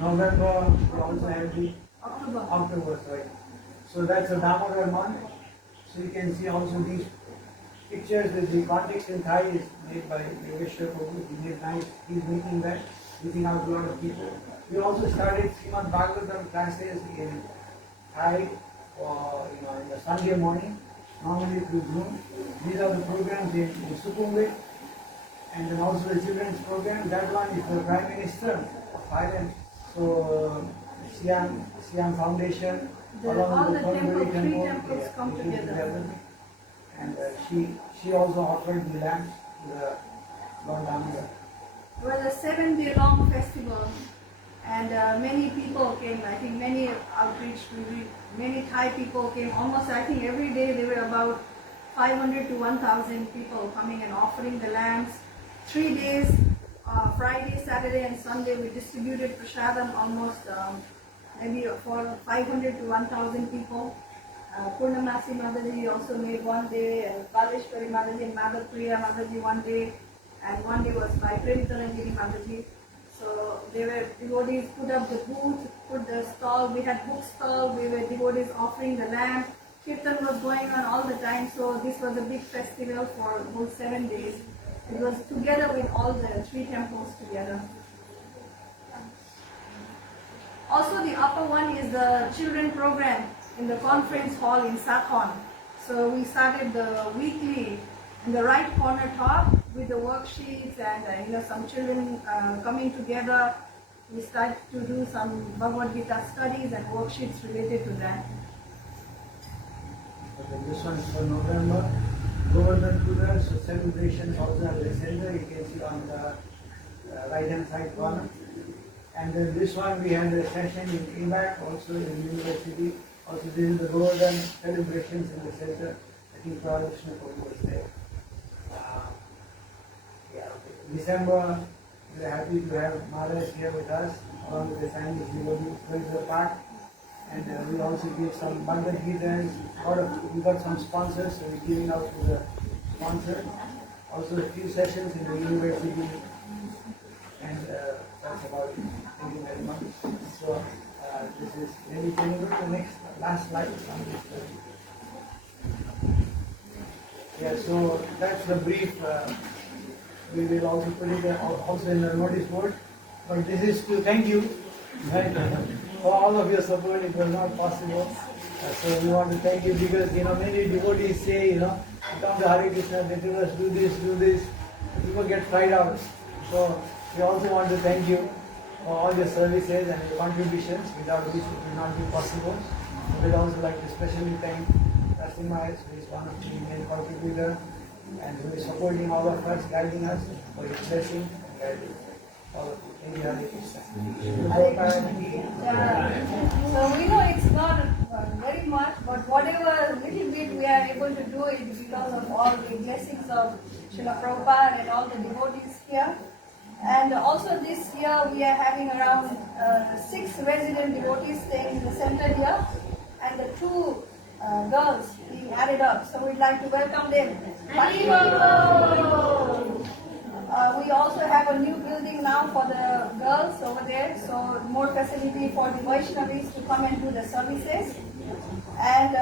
November, we also have the October, sorry. So that's a Damodar month. So you can see also these pictures with the context in Thai is made by Yogeshwar Prabhu. He made nice, he's making that, reaching out to a lot of people. We also started Srimad Bhagavatam classes in Thai, in the Sunday morning, normally through Zoom. These are the programs in Sukhumvit. And then also the children's program, that one is the Prime Minister of Thailand. So Siam Foundation, along with the Thonburi Temple, come together. And she also offered the lamp to the Lord Damodar. It was a 7-day long festival, and many people came. I think many outreach, many Thai people came. Almost, I think every day there were about 500 to 1,000 people coming and offering the lamps. 3 days, Friday, Saturday and Sunday, we distributed prasadam almost maybe for 500 to 1,000 people. Purnamasi Mataji also made one day, Baleshwari Mataji and Mother Priya Mataji one day, and one day was by Premitaranjini Mataji. So they were devotees put up the booth, put the stall, we had book stall, we were devotees offering the lamp. Kirtan was going on all the time, so this was a big festival for whole 7 days. It was together with all the 3 temples together. Also the upper one is the children program in the conference hall in Sakhon. So we started the weekly in the right corner top with the worksheets and some children coming together. We started to do some Bhagavad Gita studies and worksheets related to that. Okay, this one is for November. Government Puja, so celebrations also at the center, you can see on the right hand side corner. And then this one we had a session in IMAC, also in the university. Also this is the Govardhan celebrations in the center. I think Prabhupada was there. December, we are happy to have Maharaj here with us, along with the Chinese devotees going to the park. And we also give some Bhagavad Gitas. We got some sponsors, so we're giving out to the sponsors. Also a few sessions in the university, and that's about it. Thank you very much. So this is, maybe can you go to the next, last slide? Yeah, so that's the brief. We will also put it also in the notice board. But this is to thank you. Right? For all of your support, it was not possible. So we want to thank you because many devotees say, come to Hare Krishna, they tell us do this. People get tried out. So we also want to thank you for all your services and your contributions, without which it would not be possible. We'd also like to especially thank Narasimha, who is one of the main contributors and who is supporting all of us, guiding us for his blessing and guiding all of you. Thank you, Hare Krishna. So we know it's not very much, but whatever little bit we are able to do it because of all the blessings of Srila Prabhupada and all the devotees here. And also this year we are having around 6 resident devotees staying in the center here, and the 2 girls being added up. So we'd like to welcome them. We also have a new building now for the girls over there, so more facility for the Vaishnavis to come and do the services. And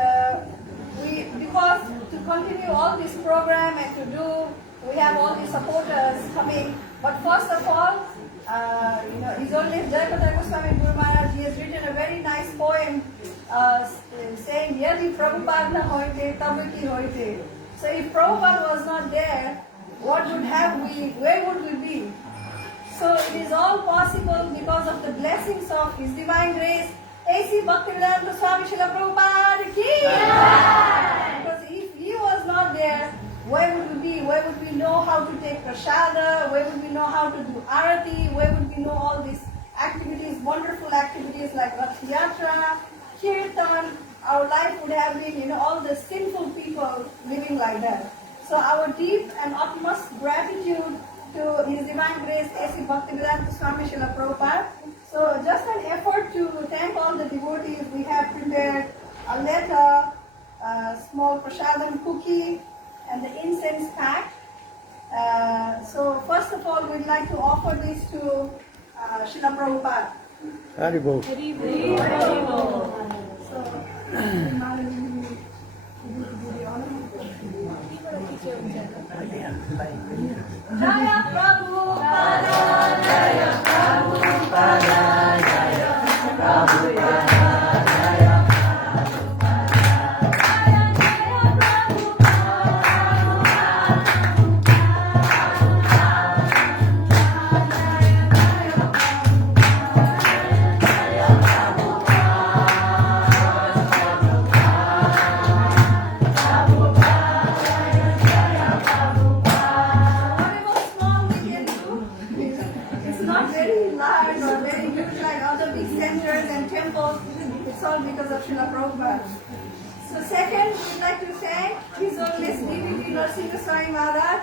because to continue all this program and we have all the supporters coming. But first of all, His Holiness Jayapataka Goswami Guru Maharaj, he has written a very nice poem saying, Yadi Prabhupada na hoite, tabaki hoite. So if Prabhupada was not there, what would have we, where would we be? So it is all possible because of the blessings of His Divine Grace. A.C. Bhakti Swami Srila Prabhupada ki! Because if He was not there, where would we be? Where would we know how to take prasada? Where would we know how to do arati? Where would we know all these activities, wonderful activities like Rath Yatra, Kirtan? Our life would have been, all the sinful people living like that. So our deep and utmost gratitude to His Divine Grace, A.C. Bhaktivedanta Swami Srila Prabhupada. So just an effort to thank all the devotees, we have prepared a letter, a small prasadam cookie, and the incense pack. So first of all, we'd like to offer this to Srila Prabhupada. Haribol. So, Jaya Prabhupada, Jaya Prabhupada, Jaya Prabhupada. It's all because of Srila Prabhupada. So second, we'd like to thank His Holiness B.V.V. Narasimha Swami Maharaj,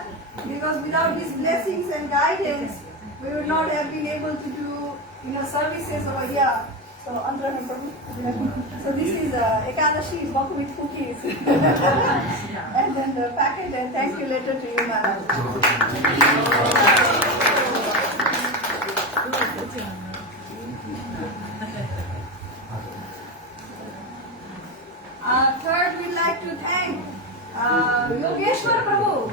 because without his blessings and guidance, we would not have been able to do services over here. So so this is Ekadashi is walking with cookies. And then the packet and thank you letter to you, Maharaj. Third, we'd like to thank Yogeshwar Prabhu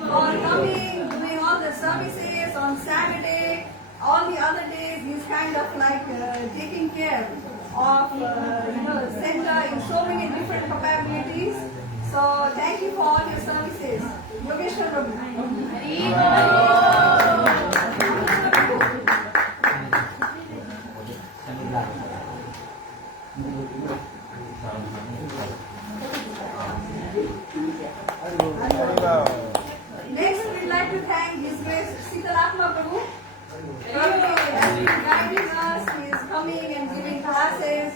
for coming, doing all the services on Saturday, all the other days. He's kind of like taking care of the center in so many different capabilities. So thank you for all your services, Yogeshwar Prabhu. Next, we'd like to thank His Grace Sitaratma Prabhu. He has been guiding us, he is coming and giving classes,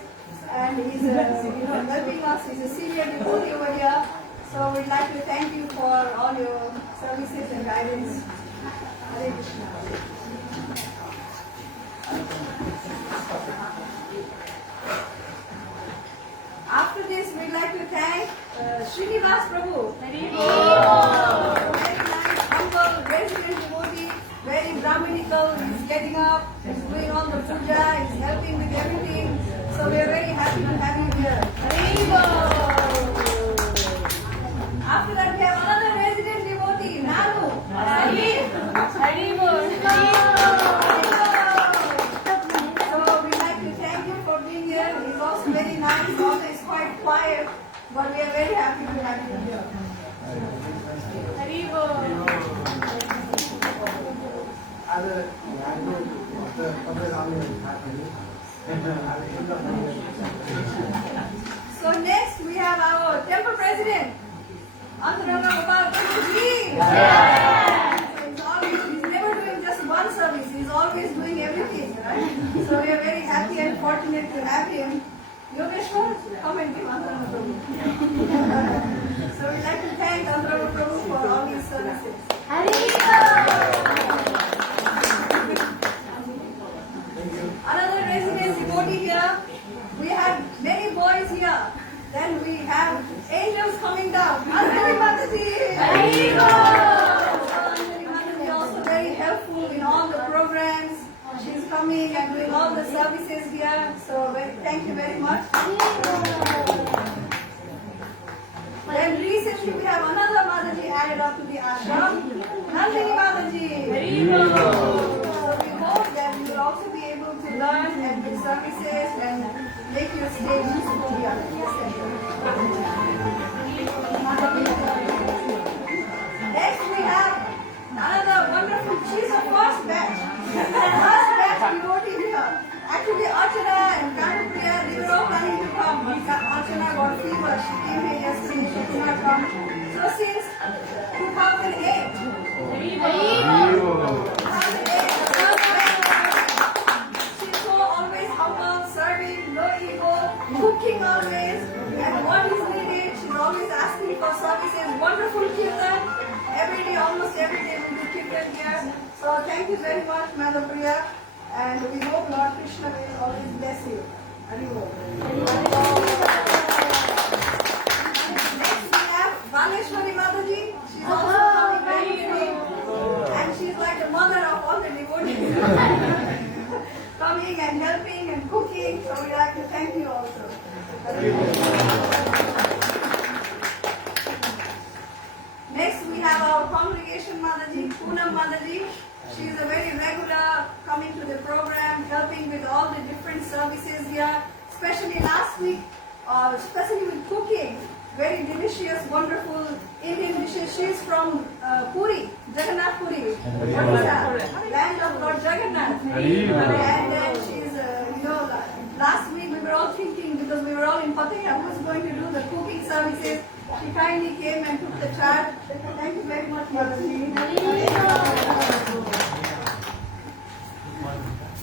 and he's helping us. He's a senior devotee over here. So we'd like to thank you for all your services and guidance. Hare Krishna. After this, we'd like to thank Srinivas Prabhu. Very nice, humble, resident devotee, very Brahminical. He's getting up, he's doing all the puja, he's helping with everything. So we are very happy to have you here. After that, we have another resident devotee, Nanu. So we'd like to thank you for being here. He's also very nice, also is quite quiet, but we are very happy to have you here. So next we have our temple president, Antaranga Gopal Prabhuji. He's never doing just one service, he's always doing everything, right? So we are very happy and fortunate to have him. Yogeshwar, come and give Antaranga Prabhu. So we'd like to thank Antaranga Prabhu for all his services. Another resident devotee here. We have many boys here. Then we have angels coming down. Anjali Mataji! Anjali Mataji also very helpful in all the programs. She's coming and doing all the services here. So thank you very much. Then recently we have another Mataji added up to the ashram. Nandini Mataji! So we hope services and make your stay useful here at the center. Next we have another wonderful, she's the first batch. First batch devotee here. Actually Archana and Kanupriya, they were all planning to come, but Archana got fever. She came here yesterday, she could not come. So since 2008, she's so always humble, serving, no ego, cooking always, and what is needed, she's always asking for services. Wonderful kirtan. Every day, almost every day we do kirtan here. So thank you very much, Madam Priya, and we hope Lord Krishna will always bless you. Haribol. Next we have Vaneshwari Mataji. She's also coming very soon, and she's like the mother of all the devotees. Coming and helping and cooking, so we like to thank you also. Next we have our congregation Mataji, Poonam Mataji. She is a very regular coming to the program, helping with all the different services here, especially last week, especially with cooking. Very delicious, wonderful Indian dishes. She is from Puri, Jagannath Puri, Odisha, land of Lord Jagannath. And then she's, last week we were all thinking, because we were all in Pattaya, who's going to do the cooking services. She kindly came and took the charge. Thank you very much, Mataji.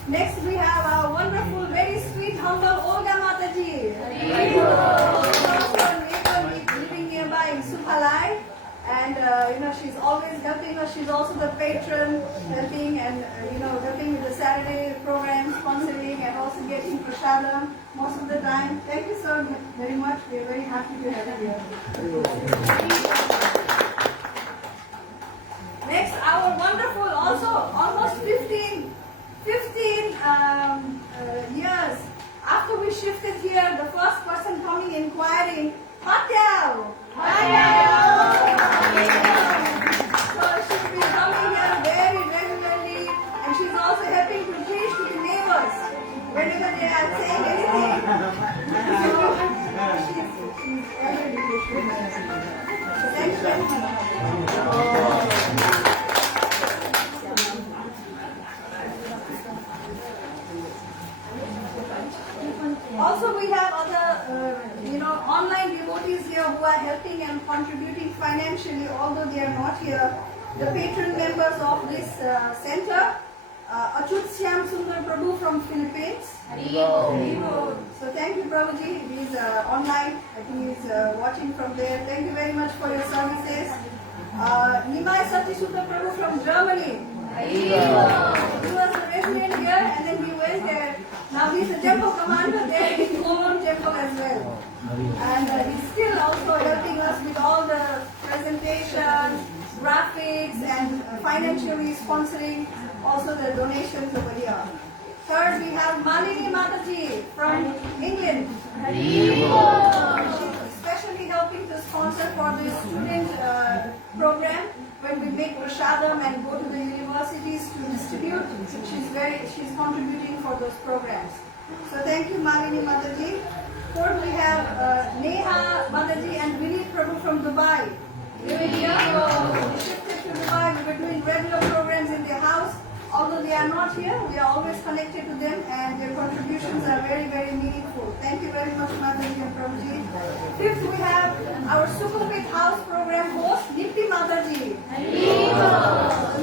Next we have our wonderful, very sweet, humble Olga Mataji. Living nearby in Supalai. And she's always helping us. She's also the patron, helping and helping with the Saturday program, sponsoring, and also getting prasadam most of the time. Thank you so very much. We're very happy to have you here. Next, our wonderful, also almost 15 years after we shifted here, the first person coming inquiring, Patel. So she'll be coming here very regularly, and she's also helping to teach to the neighbors whenever they are saying anything. She's very dedicated. Thank you very much. Also, we have other, online devotees here who are helping and contributing financially, although they are not here. The patron members of this center, Achut Syam Sundar Prabhu from Philippines. So thank you, Prabhuji. He's online. I think he's watching from there. Thank you very much for your services. Nimai Satisudha Prabhu from Germany. He was a resident here and then he went there. Now he's a temple commander there in Cologne temple as well. And he's still also helping us with all the presentations, graphics, and financially sponsoring also the donations over here. Third, we have Malini Mataji from England. She's especially helping to sponsor for the student program when we make prasadam and go to the universities to distribute. She's contributing for those programs. So thank you, Malini Mataji. Fourth, we have Neha Mataji and Vinit Prabhu from Dubai. They were here, we shifted to Dubai. We were doing regular programs in their house. Although they are not here, we are always connected to them and their contributions are very, very meaningful. Thank you very much, Mataji and Prabhuji. Fifth, we have our Sukhumvit House program host, Nipi Mataji.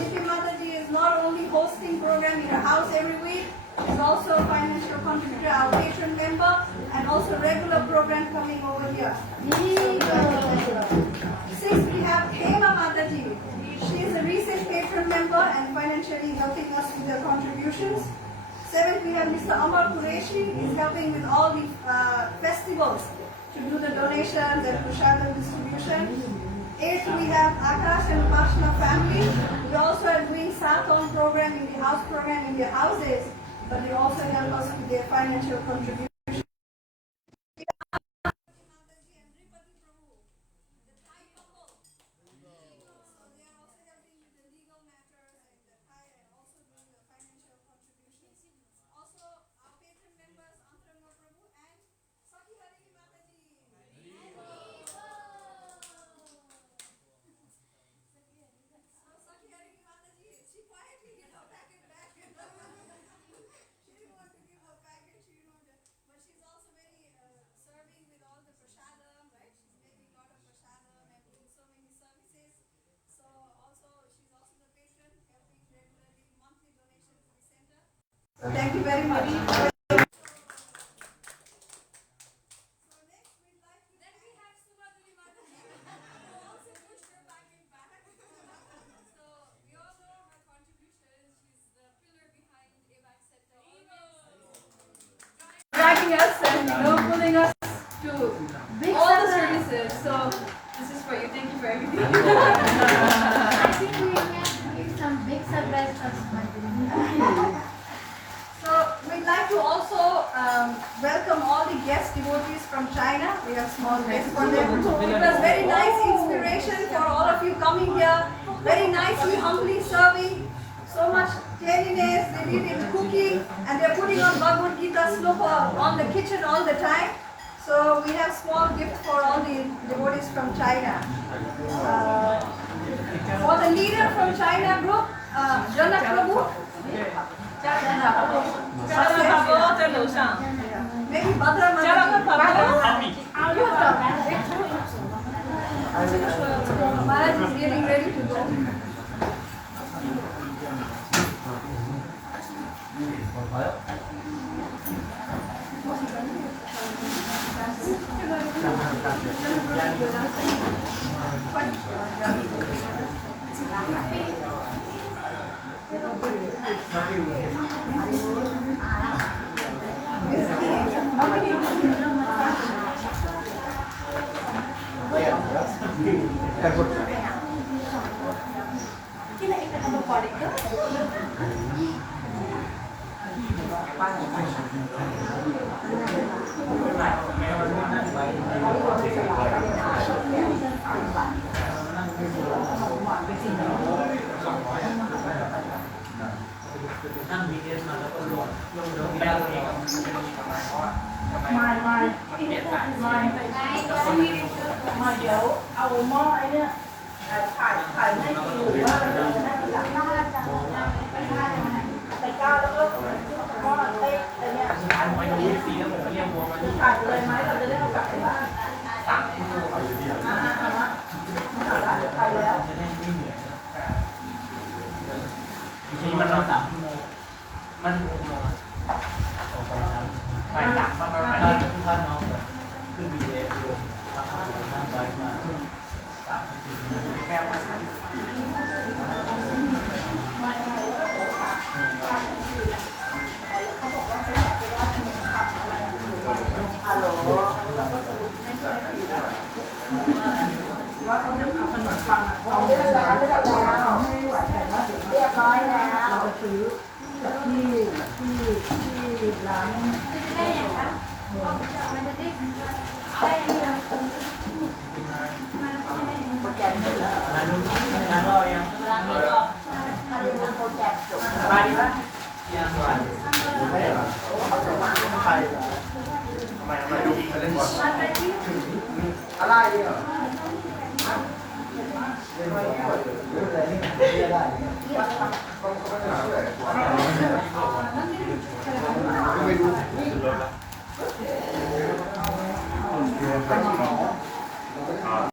Nipi Mataji is not only hosting program in her house every week, she's also a financial contributor, our patron member, and also regular program coming over here. Sixth, we have Hema Mataji. She is a recent patron member and financially helping us with their contributions. Seventh, we have Mr. Amar Qureshi. He's helping with all the festivals to do the donations and prasadam distribution. Eighth, we have Akash and Upashna family. We also are doing Saton program in the house program in their houses, but they also help us with their financial contributions. Also, our patron member Thank you very much. Dragging us and pulling us to all the services. So this is for you. Thank you for everything. I think we can give some big surprise for Swami. So we'd like to also welcome all the guest devotees from China. We have small gifts for them. It was very nice inspiration for all of you coming here. Very nicely, humbly serving. So much cleanliness. They did it cooking, and they're putting on Bhagavad Gita sloka on the kitchen all the time. So we have small gift for all the devotees from China. For the leader from China group, Janak Prabhu. Maybe Bhadra Maharaj is getting ready to go.